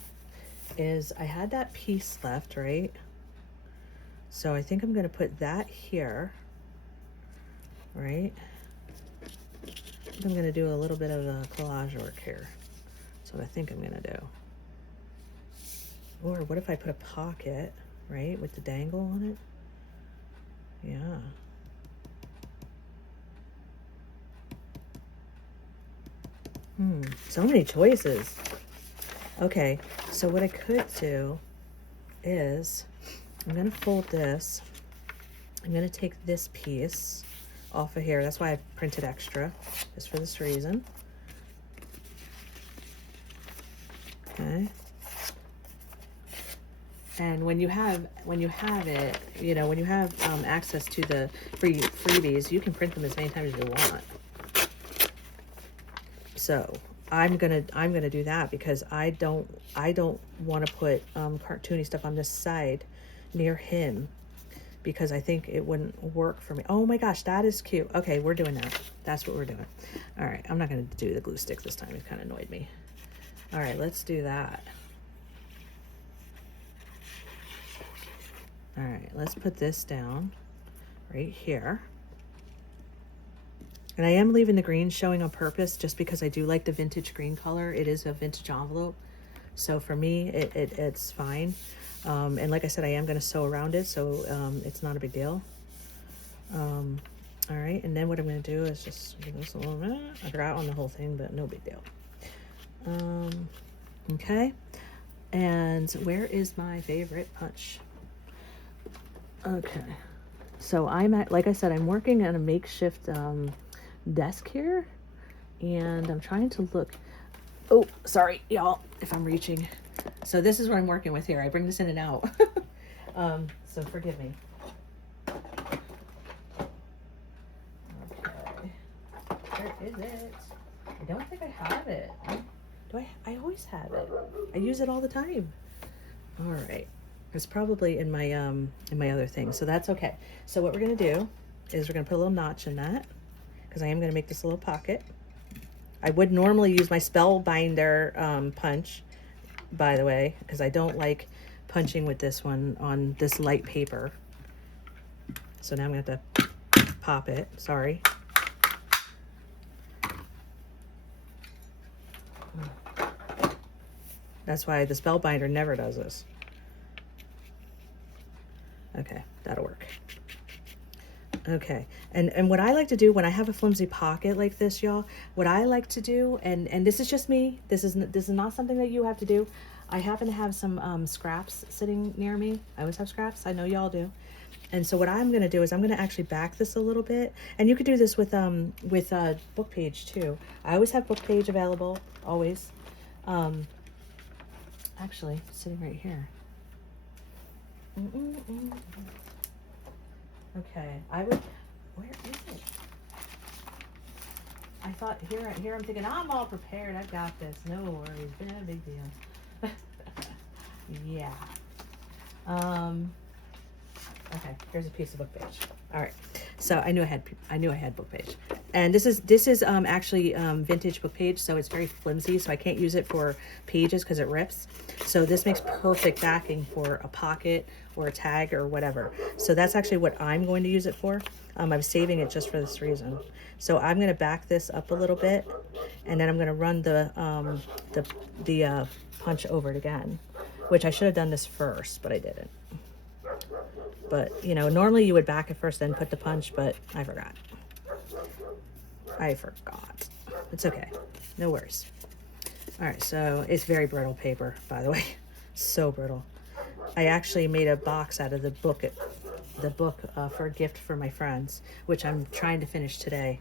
is I had that piece left, right? So I think I'm going to put that here, right? I'm going to do a little bit of a collage work here. That's what I think I'm going to do. Or what if I put a pocket, right, with the dangle on it? Yeah. So many choices. Okay, so what I could do is I'm going to fold this. I'm going to take this piece off of here. That's why I printed extra, just for this reason. Okay. And when you have it, you know, when you have access to the freebies, you can print them as many times as you want. So I'm gonna do that because I don't want to put cartoony stuff on this side near him, because I think it wouldn't work for me. Oh my gosh, that is cute. Okay, we're doing that. That's what we're doing. All right, I'm not gonna do the glue stick this time. It kind of annoyed me. All right, let's do that. All right, let's put this down right here. And I am leaving the green showing on purpose just because I do like the vintage green color. It is a vintage envelope. So for me, it's fine. And like I said, I am going to sew around it, so it's not a big deal. All right, and then what I'm going to do is just give this a little bit. I forgot on the whole thing, but no big deal. Okay, and where is my favorite punch? Okay, so I'm at, like I said, I'm working at a makeshift desk here, and I'm trying to look. Oh, sorry, y'all, if I'm reaching. So this is what I'm working with here. I bring this in and out. So forgive me. Okay, where is it? I don't think I have it. Do I? I always have it. I use it all the time. All right. It's probably in my other thing, so that's okay. So what we're gonna do is we're gonna put a little notch in that, because I am gonna make this a little pocket. I would normally use my spellbinder punch, by the way, because I don't like punching with this one on this light paper. So now I'm gonna have to pop it. Sorry. That's why the spellbinder never does this. Okay, that'll work. Okay, and what I like to do when I have a flimsy pocket like this, y'all, what I like to do, and this is just me, this is not something that you have to do. I happen to have some scraps sitting near me. I always have scraps. I know y'all do. And so what I'm gonna do is I'm gonna actually back this a little bit, and you could do this with book page too. I always have book page available, always. Actually, sitting right here. Okay, I would, where is it? I thought, here I'm thinking, I'm all prepared, I've got this, no worries, no big deal. Yeah. Okay, here's a piece of book page. All right, so I knew I had book page. And this is actually vintage book page, so it's very flimsy, so I can't use it for pages because it rips. So this makes perfect backing for a pocket or a tag or whatever. So that's actually what I'm going to use it for. I'm saving it just for this reason. So I'm going to back this up a little bit, and then I'm going to run the punch over it again, which I should have done this first, but I didn't. But, you know, normally you would back it first, then put the punch, but I forgot. It's okay. No worries. All right, so it's very brittle paper, by the way. So brittle. I actually made a box out of the book for a gift for my friends, which I'm trying to finish today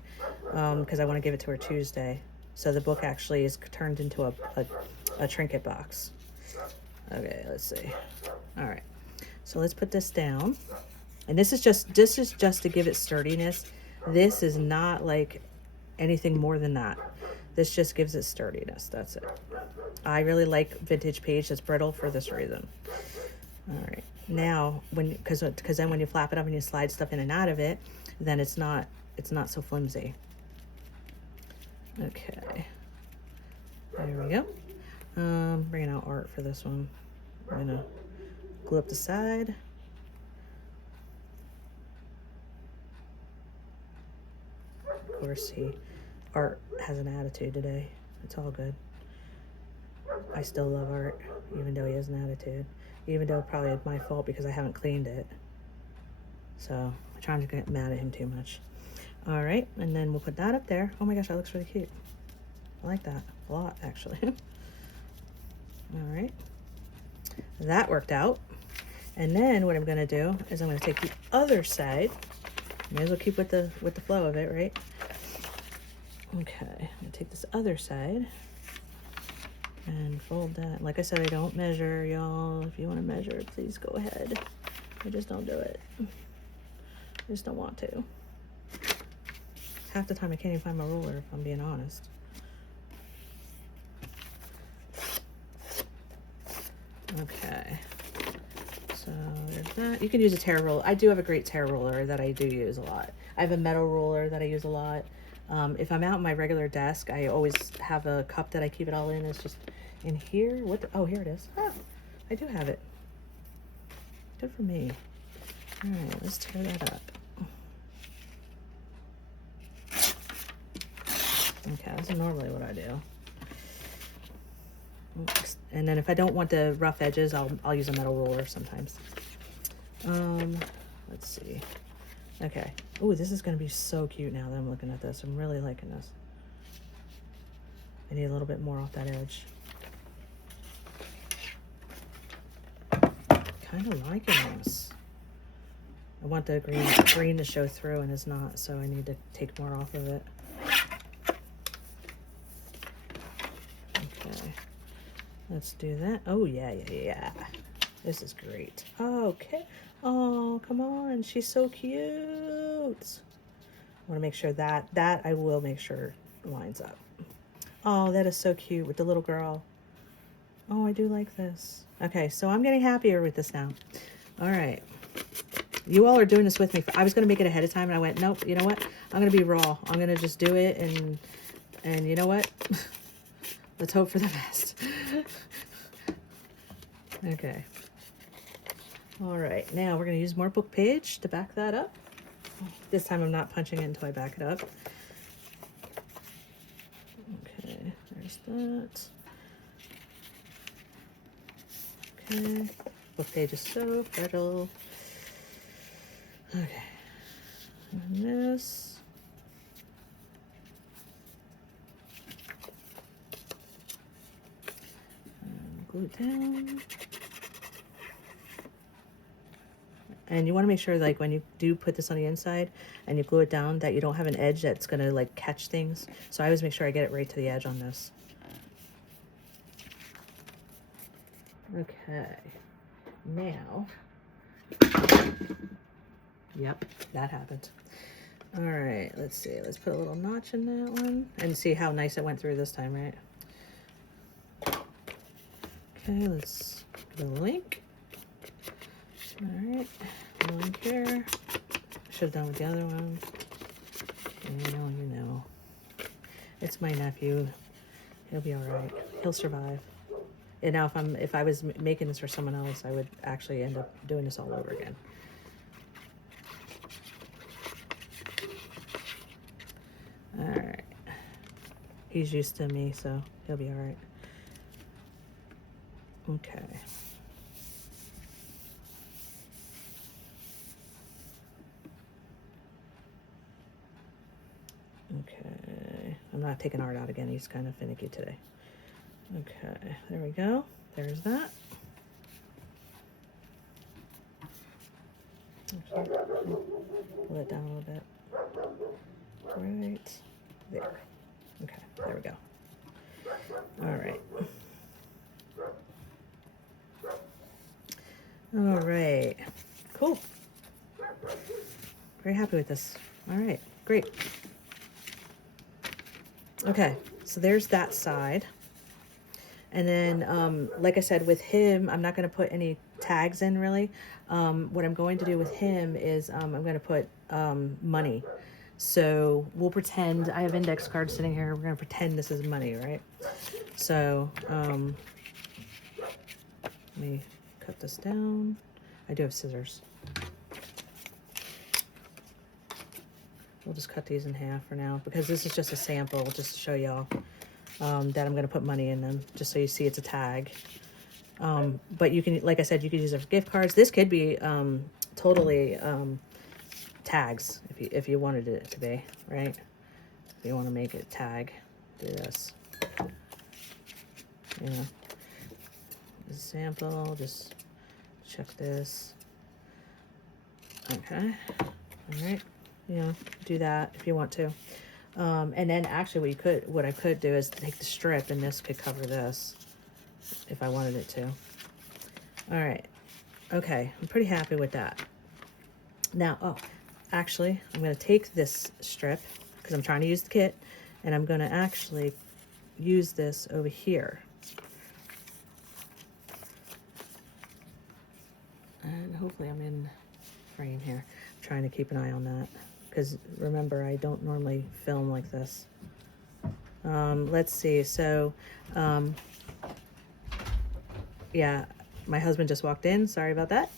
because I want to give it to her Tuesday. So the book actually is turned into a trinket box. Okay, let's see. All right. So let's put this down. And this is just to give it sturdiness. This is not like anything more than that. This just gives it sturdiness. That's it. I really like vintage page that's brittle for this reason. All right. Now, because then when you flap it up and you slide stuff in and out of it, then it's not so flimsy. Okay. There we go. Bringing out art for this one. I'm gonna glue up the side. Of course, art has an attitude today. It's all good. I still love art, even though he has an attitude. Even though probably it's my fault because I haven't cleaned it. So I'm trying to get mad at him too much. All right, and then we'll put that up there. Oh my gosh, that looks really cute. I like that a lot, actually. All right, that worked out. And then what I'm gonna do is I'm gonna take the other side. May as well keep with the flow of it, right? Okay, I'm gonna take this other side and fold that. Like I said, I don't measure, y'all. If you want to measure, please go ahead. I just don't do it. I just don't want to. Half the time I can't even find my ruler, if I'm being honest. Okay. So there's that. You can use a tear roller. I do have a great tear roller that I do use a lot. I have a metal ruler that I use a lot. If I'm out at my regular desk, I always have a cup that I keep it all in. It's just in here. Oh, here it is. Oh, I do have it. Good for me. All right, let's tear that up. Okay, that's normally what I do. And then if I don't want the rough edges, I'll use a metal ruler sometimes. Let's see. Okay. Oh, this is going to be so cute now that I'm looking at this. I'm really liking this. I need a little bit more off that edge. Kind of liking this. I want the green to show through, and it's not, so I need to take more off of it. Okay. Let's do that. Oh, yeah. This is great. Okay. Oh, come on. She's so cute. I want to make sure that I will make sure lines up. Oh, that is so cute with the little girl. Oh, I do like this. Okay, so I'm getting happier with this now. All right. You all are doing this with me. I was going to make it ahead of time, and I went, nope, you know what? I'm going to be raw. I'm going to just do it, and you know what? Let's hope for the best. Okay. All right, now we're going to use more book page to back that up. This time I'm not punching it until I back it up. Okay, there's that. Okay, book page is so brittle. Okay, and this. And glue it down. And you want to make sure, like, when you do put this on the inside and you glue it down, that you don't have an edge that's going to, like, catch things. So I always make sure I get it right to the edge on this. Okay. Now. Yep, that happened. All right, let's see. Let's put a little notch in that one and see how nice it went through this time, right? Okay, let's put a link. All right, link here. Should have done with the other one. You know. It's my nephew. He'll be all right. He'll survive. And now if I was making this for someone else, I would actually end up doing this all over again. All right. He's used to me, so he'll be all right. Okay. Okay. I'm not taking art out again. He's kind of finicky today. Okay. There we go. There's that. Actually, pull it down a little bit. Right there. Okay. There we go. All right. All right. Cool. very happy with this. All right, great. Okay, so there's that side. And then, like I said, with him, I'm not going to put any tags in really. What I'm going to do with him is I'm going to put money. So we'll pretend, I have index cards sitting here. We're going to pretend this is money, right? So let me cut this down. I do have scissors. We'll just cut these in half for now because this is just a sample just to show y'all that I'm going to put money in them just so you see it's a tag. But you can, like I said, you could use it for gift cards. This could be totally tags if you wanted it to be, right? If you want to make it tag, do this. You know, sample, just check this. Okay, all right, you know, do that if you want to. And then actually what I could do is take the strip and this could cover this if I wanted it to. All right, okay, I'm pretty happy with that. Now, oh, actually, I'm gonna take this strip because I'm trying to use the kit and I'm gonna actually use this over here. And hopefully I'm in frame here. I'm trying to keep an eye on that because remember, I don't normally film like this. Let's see, so, yeah, my husband just walked in, sorry about that.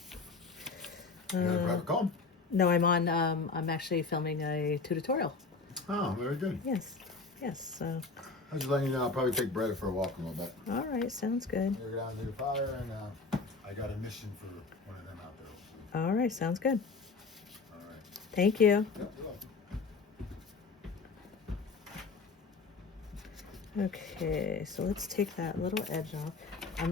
You got a private call? No, I'm actually filming a tutorial. Oh, very good. Yes, so. I was just letting you know, I'll probably take Brett for a walk in a little bit. All right, sounds good. We're down to the fire, and I got a mission for one of them out there. All right, sounds good. All right. Thank you. Yep, you're welcome. Okay, so let's take that little edge off.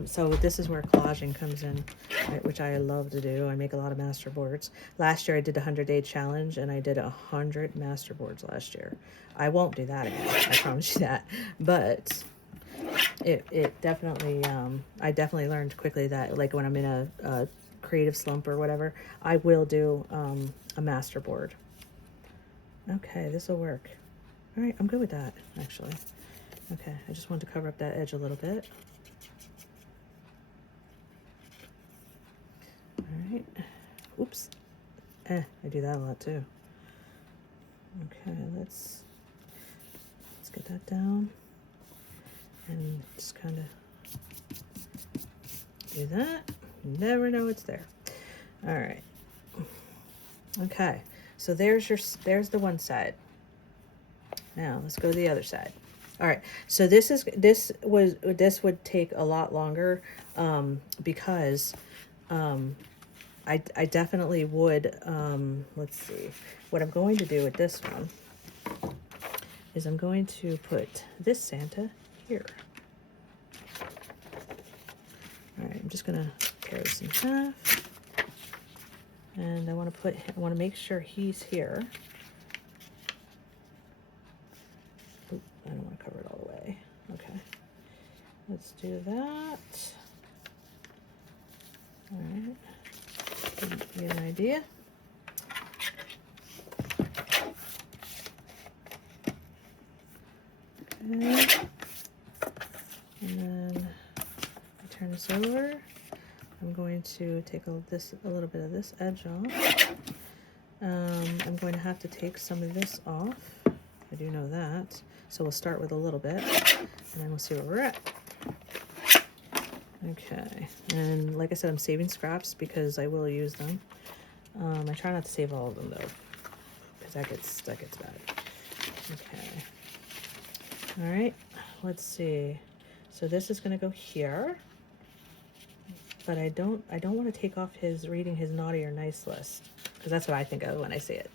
So this is where collaging comes in, right, which I love to do. I make a lot of master boards. Last year I did a 100-day challenge and I did 100 master boards last year. I won't do that again, I promise you that. But it definitely, I definitely learned quickly that like when I'm in a creative slump or whatever, I will do a master board. Okay, this will work. All right, I'm good with that, actually. Okay, I just wanted to cover up that edge a little bit. All right. Oops. I do that a lot too. Okay, let's get that down and just kind of do that. You never know it's there. All right. Okay, so there's the one side. Now let's go to the other side. All right, so this would take a lot longer because I definitely would, let's see, what I'm going to do with this one is I'm going to put this Santa here. All right, I'm just gonna tear this in half. And I want to make sure he's here. Oop, I don't want to cover it all the way. Okay, let's do that. All right. Get an idea. Okay. And then I turn this over. I'm going to take a little bit of this edge off. I'm going to have to take some of this off. I do know that. So we'll start with a little bit, and then we'll see where we're at. Okay, and like I said, I'm saving scraps because I will use them. I try not to save all of them though, because that gets bad. Okay. All right. Let's see. So this is gonna go here, but I don't want to take off reading his naughty or nice list because that's what I think of when I see it.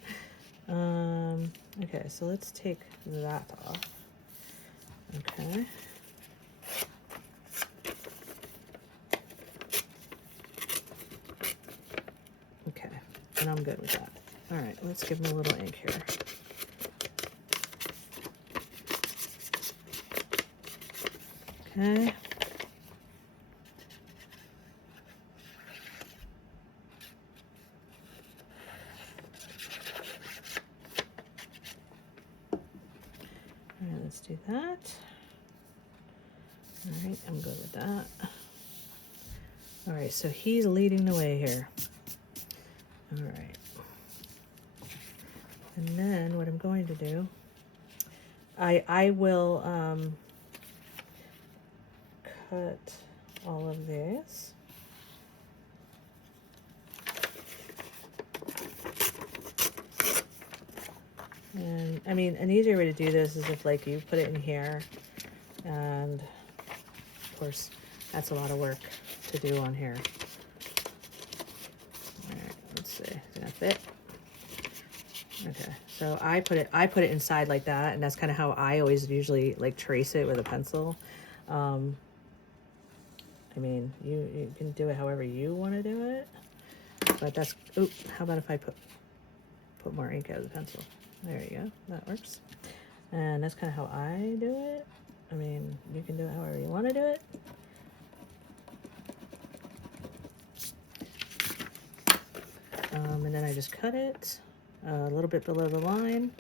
Okay, so let's take that off. Okay. Okay, and I'm good with that. All right, let's give him a little ink here. Okay. right, let's do that. All right, I'm good with that. All right, so he's leading the way here. All right. And then what I'm going to do, I will cut all of this. And I mean, an easier way to do this is if like you put it in here, and of course that's a lot of work to do on here. All right, let's see, is it gonna fit? Okay, so I put it inside like that, and that's kind of how I always usually like trace it with a pencil. I mean, you can do it however you want to do it, but that's, oh, how about if I put more ink out of the pencil? There you go, that works. And that's kind of how I do it. I mean, you can do it however you want to do it. And then I just cut it a little bit below the line.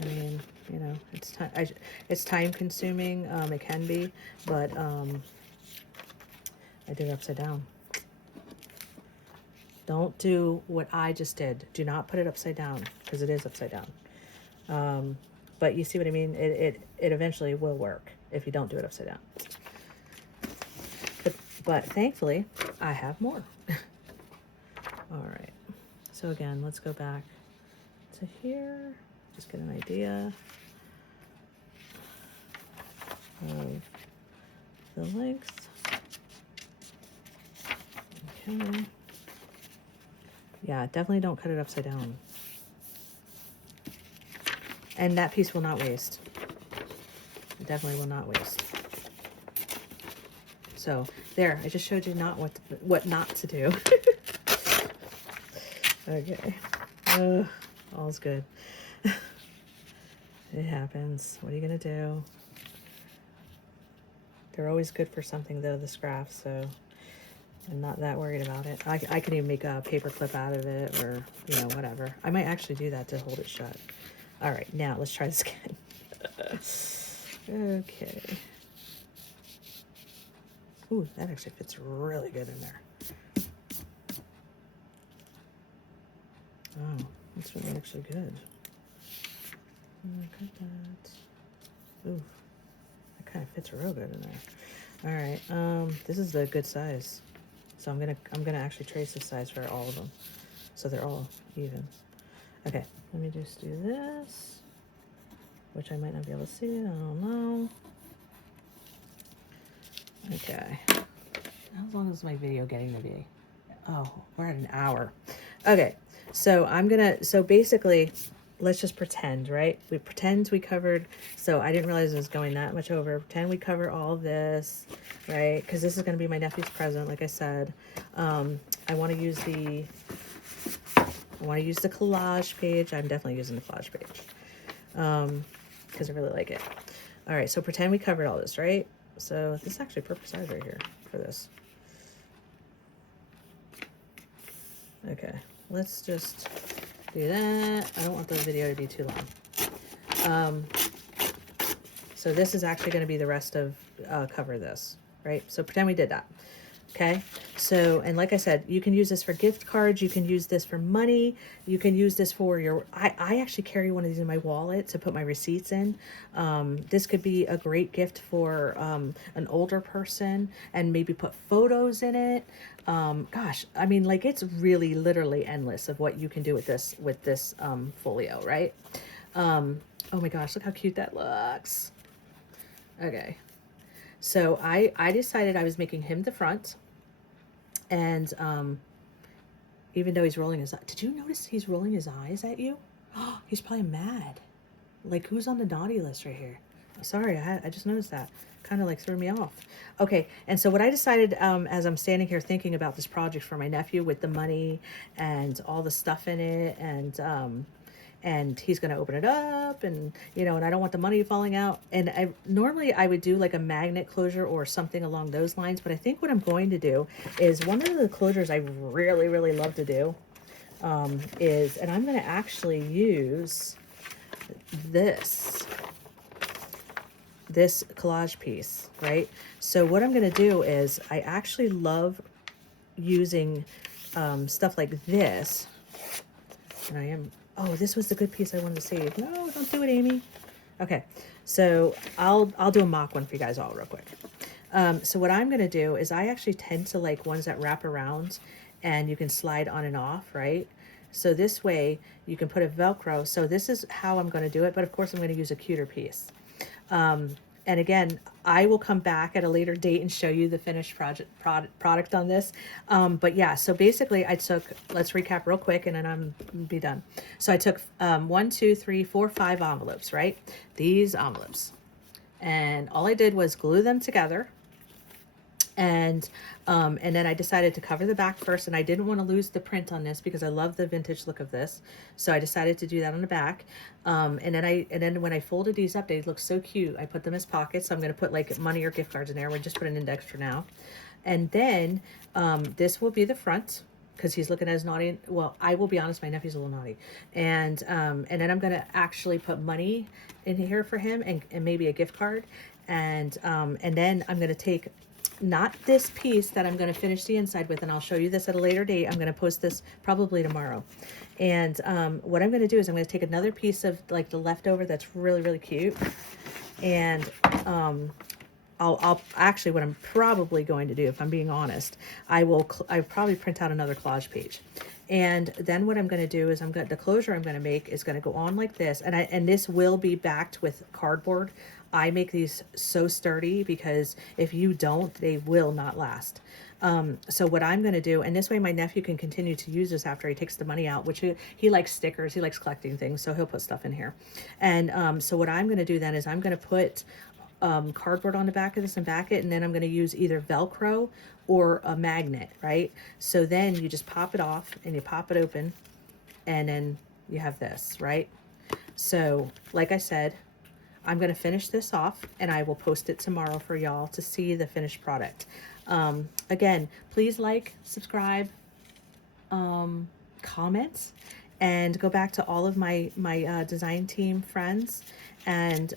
I mean, you know, it's time consuming. It can be, but I did it upside down. Don't do what I just did. Do not put it upside down, because it is upside down. But you see what I mean? It eventually will work if you don't do it upside down. But thankfully, I have more. All right. So again, let's go back to here. Just get an idea of the length. Okay. Yeah, definitely don't cut it upside down. And that piece will not waste. It definitely will not waste. So there, I just showed you what not to do. Okay. All's good. It happens. What are you gonna do? They're always good for something though, the scraps, so I'm not that worried about it. I could even make a paper clip out of it, or, you know, whatever. I might actually do that to hold it shut. All right, now let's try this again. Okay. Ooh, that actually fits really good in there. Oh, that's really actually good. Cut that. Ooh, that kind of fits real good in there. All right, this is a good size. So I'm gonna actually trace the size for all of them, so they're all even. Okay, let me just do this, which I might not be able to see. I don't know. Okay, how long is my video getting to be? Oh, we're at an hour. Okay, so so basically, let's just pretend, right? We pretend we covered, so I didn't realize it was going that much over. Pretend we cover all of this, right? Because this is going to be my nephew's present, like I said. I want to use the collage page. I'm definitely using the collage page because I really like it. All right, so pretend we covered all this, right? So this is actually perfect size right here for this. Okay, let's just do that. I don't want the video to be too long. So this is actually going to be the rest of cover this, right? So pretend we did that. Okay, so, and like I said, you can use this for gift cards, you can use this for money, you can use this for your, I actually carry one of these in my wallet to put my receipts in. This could be a great gift for an older person, and maybe put photos in it. Gosh, I mean, like, it's really literally endless of what you can do with this folio, right? Oh my gosh, look how cute that looks. Okay, so I decided I was making him the front. And even though he's rolling his eyes, did you notice he's rolling his eyes at you? Oh, he's probably mad. Like, who's on the naughty list right here? Sorry, I just noticed that. Kind of like threw me off. Okay, and so what I decided as I'm standing here thinking about this project for my nephew with the money and all the stuff in it, and he's going to open it up, and, you know, and I don't want the money falling out. And normally I would do like a magnet closure or something along those lines, but I think what I'm going to do is one of the closures I really, really love to do is, and I'm going to actually use this collage piece, right? So what I'm going to do is I actually love using stuff like this. And oh, this was the good piece I wanted to save. No, don't do it, Amy. Okay, so I'll do a mock one for you guys all real quick. So what I'm going to do is I actually tend to like ones that wrap around and you can slide on and off, right? So this way you can put a Velcro. So this is how I'm going to do it. But of course I'm going to use a cuter piece. And again, I will come back at a later date and show you the finished product on this. But yeah, so basically I took, let's recap real quick and then I'm be done. So I took 1, 2, 3, 4, 5 envelopes, right? These envelopes. And all I did was glue them together. And then I decided to cover the back first, and I didn't want to lose the print on this because I love the vintage look of this. So I decided to do that on the back. And then when I folded these up, they look so cute. I put them as pockets. So I'm going to put like money or gift cards in there. We'll just put an index for now. And then this will be the front because he's looking at his naughty. Well, I will be honest, my nephew's a little naughty. And then I'm going to actually put money in here for him and maybe a gift card. And then I'm going to take not this piece that I'm going to finish the inside with, and I'll show you this at a later date. I'm going to post this probably tomorrow. And what I'm going to do is I'm going to take another piece of like the leftover that's really, really cute. And I'll actually, what I'm probably going to do, if I'm being honest, I'll probably print out another collage page. And then what I'm going to do is the closure I'm going to make is going to go on like this. And this will be backed with cardboard. I make these so sturdy because if you don't, they will not last. So what I'm going to do, and this way my nephew can continue to use this after he takes the money out, which he likes stickers, he likes collecting things, so he'll put stuff in here. And so what I'm going to do then is I'm going to put cardboard on the back of this and back it, and then I'm going to use either Velcro or a magnet, right? So then you just pop it off and you pop it open, and then you have this, right? So like I said, I'm going to finish this off and I will post it tomorrow for y'all to see the finished product. Again, please like, subscribe, comment, and go back to all of my design team friends and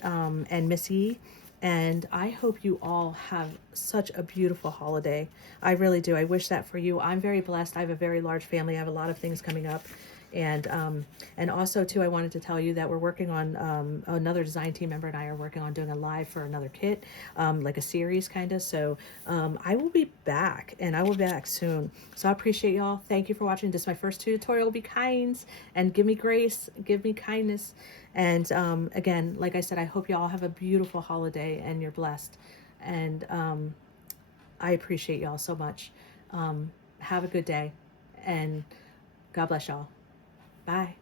Missy. And I hope you all have such a beautiful holiday. I really do. I wish that for you. I'm very blessed. I have a very large family. I have a lot of things coming up. And also too, I wanted to tell you that we're working on, another design team member and I are working on doing a live for another kit, like a series kind of. So, I will be back and I will be back soon. So I appreciate y'all. Thank you for watching. This is my first tutorial. Be kind and give me grace, give me kindness. And, again, like I said, I hope y'all have a beautiful holiday and you're blessed. And, I appreciate y'all so much. Have a good day and God bless y'all. Bye.